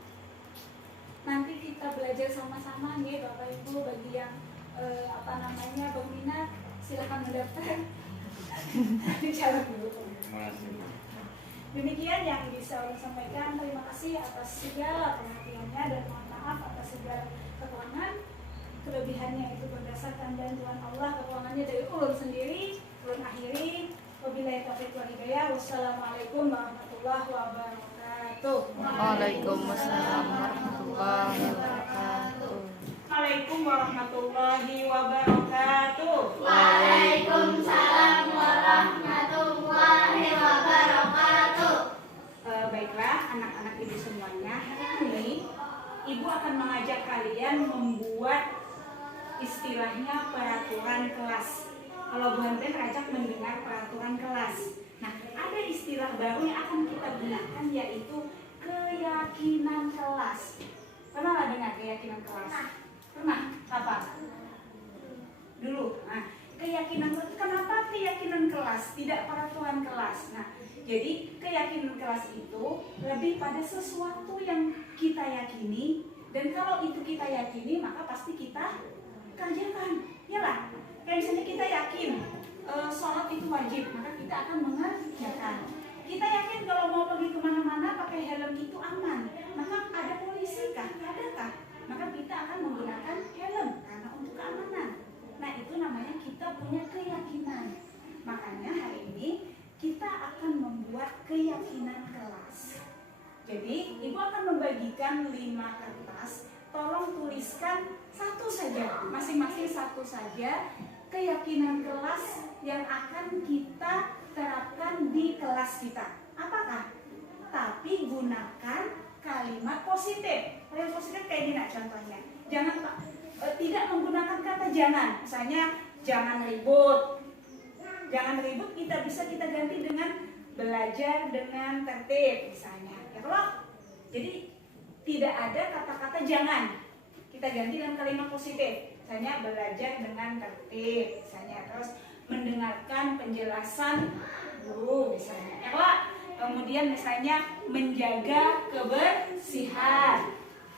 Nanti kita belajar sama-sama nih Bapak Ibu. Bagi yang berminat silahkan mendaftar Bicara dulu. Masih. Demikian yang bisa saya sampaikan. Terima kasih atas segala perhatiannya dan mohon maaf atas segala kekurangan. Kelebihannya itu berdasarkan bantuan Allah, kekurangannya dari ulun sendiri. Ulun akhiri. Wabillahi taufiq wal hidayah. Wassalamualaikum warahmatullahi wabarakatuh. Waalaikumsalam warahmatullahi wabarakatuh. Assalamualaikum warahmatullahi wabarakatuh. Waalaikumsalam warahmatullahi wabarakatuh. Baiklah anak-anak ibu semuanya, hari ini ibu akan mengajak kalian membuat istilahnya peraturan kelas. Kalau Bu Henten ajak mendengar peraturan kelas. Nah, ada istilah baru yang akan kita gunakan yaitu keyakinan kelas. Pernah nggak dengar keyakinan kelas? Pernah? Apa? Dulu. Nah, keyakinan kenapa keyakinan kelas tidak peraturan kelas? Nah, jadi keyakinan kelas itu lebih pada sesuatu yang kita yakini, dan kalau itu kita yakini maka pasti kita kerjakan. Yalah, kayak misalnya kita yakin sholat itu wajib, maka kita akan mengerjakan. Kita yakin kalau mau pergi kemana-mana pakai helm itu aman, maka ada polisi kah? Adakah? Maka kita akan menggunakan helm karena untuk keamanan. Nah, itu namanya kita punya keyakinan. Makanya hari ini kita akan membuat keyakinan kelas. Jadi ibu akan membagikan 5 kertas. Tolong tuliskan satu saja, masing-masing satu saja keyakinan kelas yang akan kita terapkan di kelas kita. Apakah? Tapi gunakan kalimat positif. Kalimat positif kayak gini contohnya. Jangan tidak menggunakan kata jangan. Misalnya jangan ribut. Jangan ribut kita bisa kita ganti dengan belajar dengan tertib misalnya. Ya kalau jadi tidak ada kata-kata jangan. Kita ganti dengan kalimat positif. Misalnya belajar dengan tertib misalnya, terus mendengarkan penjelasan guru misalnya. Ya kalau kemudian misalnya menjaga kebersihan,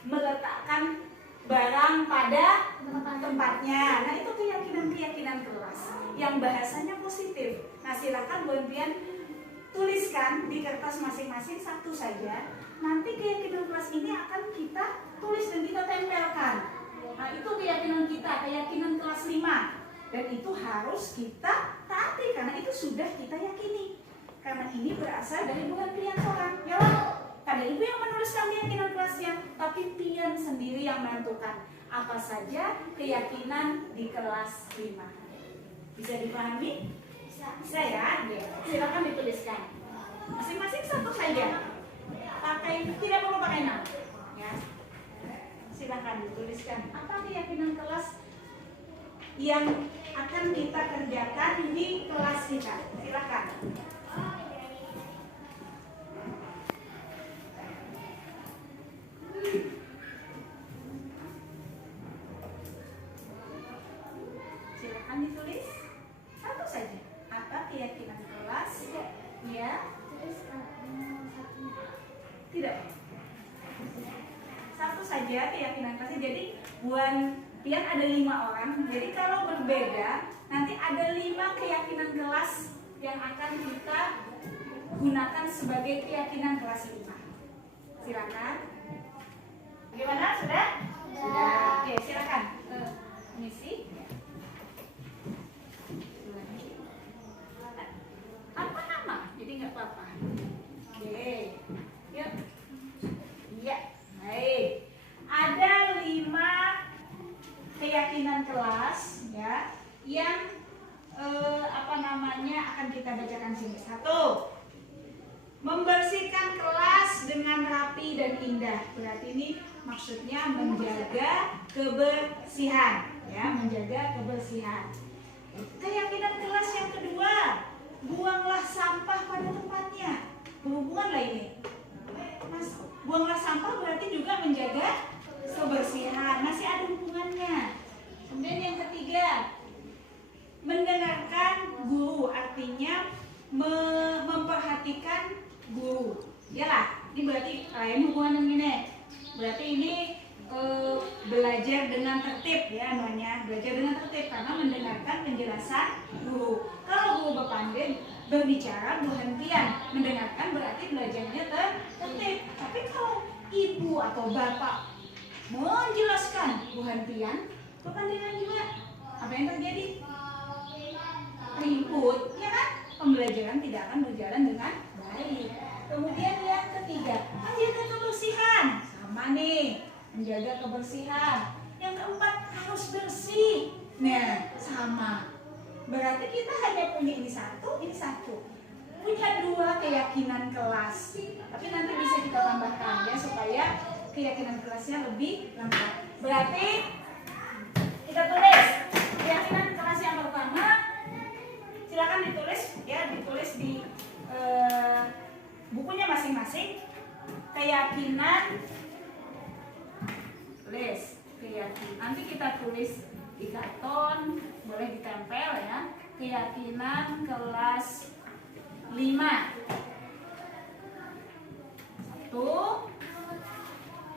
meletakkan barang pada tempatnya. Nah, itu keyakinan-keyakinan kelas yang bahasanya positif. Nah, silakan Bu-Henten tuliskan di kertas masing-masing satu saja. Nanti keyakinan kelas ini akan kita tulis dan kita tempelkan. Nah, itu keyakinan kita, keyakinan kelas 5. Dan itu harus kita taati karena itu sudah kita yakini. Karena ini berasal dari bukan pilihan seorang. Ya lah. Ada ibu yang menuliskan keyakinan kelasnya, tapi Pian sendiri yang menentukan apa saja keyakinan di kelas 5. Bisa dipahami? Bisa ya? Silakan dituliskan. Masing-masing satu saja. Tidak perlu pakai nama. Ya. Silakan dituliskan apa keyakinan kelas yang akan kita kerjakan di kelas kita. Silakan. Silakan ditulis satu saja. Apa keyakinan kelas? Ya. Tidak. Satu saja keyakinan kelasnya. Jadi buat Pian ada 5 orang. Jadi kalau berbeda, nanti ada 5 keyakinan kelas yang akan kita gunakan sebagai keyakinan kelas 5. Silakan. Bagaimana? Sudah? Sudah. Oke, silakan. Misi. Apa nama? Jadi nggak apa-apa. Oke. Yuk. Iya. Baik. Ada 5 keyakinan kelas ya yang akan kita bacakan sini. 1. Membersihkan kelas dengan rapi dan indah. Berarti ini maksudnya menjaga kebersihan ya, menjaga kebersihan. Keyakinan kelas yang kedua, buanglah sampah pada tempatnya. Berhubungan lah ini. Mas, buanglah sampah berarti juga menjaga kebersihan. Masih ada hubungannya. Kemudian yang ketiga, mendengarkan guru, artinya memperhatikan guru. Yalah, ini berarti ini hubungan yang ini. Berarti ini belajar dengan tertib ya namanya, belajar dengan tertib karena mendengarkan penjelasan guru. Kalau guru berpandai berbicara berhentian, mendengarkan berarti belajarnya tertib. Tapi kalau ibu atau bapak menjelaskan berhentian, berpandangan juga, apa yang terjadi? Ribut, ya kan? Pembelajaran tidak akan berjalan dengan baik. Kemudian yang ketiga, menjaga kebersihan, sama nih, menjaga kebersihan. Yang keempat, harus bersih. Nah, sama. Berarti kita hanya punya ini satu. Punya dua keyakinan kelas. Tapi nanti bisa kita tambahkan ya supaya keyakinan kelasnya lebih lengkap. Berarti kita tulis keyakinan kelas yang pertama. Silakan ditulis ya, ditulis di bukunya masing-masing. Keyakinan, tulis keyakinan. Nanti kita tulis di karton, boleh ditempel ya. Keyakinan kelas 5. Satu.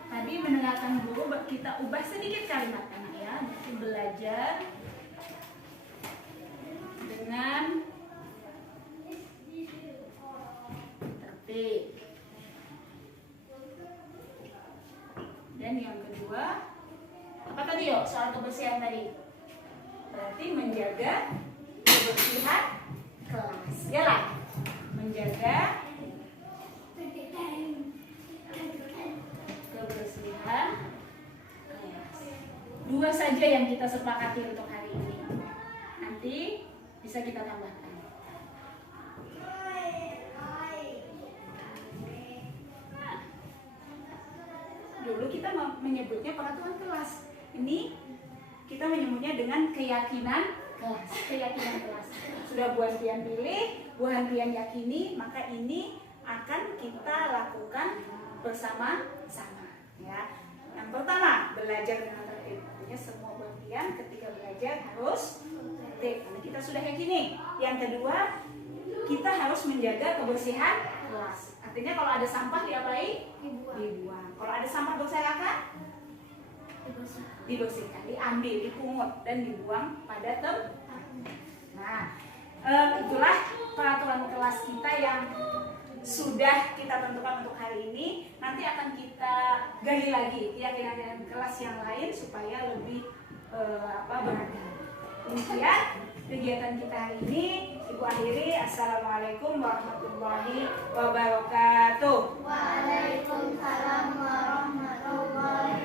Tadi mendengarkan guru, kita ubah sedikit kalimatnya ya. Nanti belajar dengan tertib. Dan yang kedua, apa tadi yuk soal kebersihan tadi? Berarti menjaga kebersihan kelas. Ya lah, menjaga kebersihan kelas. Dua saja yang kita sepakati untuk hari ini. Nanti bisa kita tambahkan. Nah, dulu kita menyebutnya peraturan kelas. Ini kita menyebutnya dengan keyakinan kelas. Keyakinan kelas. Sudah Bu Hantian pilih, Bu Hantian yakini, maka ini akan kita lakukan bersama-sama. Ya. Yang pertama, belajar dengan tertib. Artinya semua Bu Hantian ketika belajar harus tertib. Ini kita sudah yakini. Yang kedua, kita harus menjaga kebersihan kelas. Artinya kalau ada sampah diapain? Dibuang. Kalau ada sampah berserakan? Dibersihkan, diambil, dipungut dan dibuang pada tempat. Nah, itulah peraturan kelas kita yang sudah kita tentukan untuk hari ini. Nanti akan kita gali lagi keyakinan kelas yang lain supaya lebih beragam. Demikian kegiatan kita hari ini. Ibu akhiri. Assalamualaikum warahmatullahi wabarakatuh. Waalaikumsalam warahmatullahi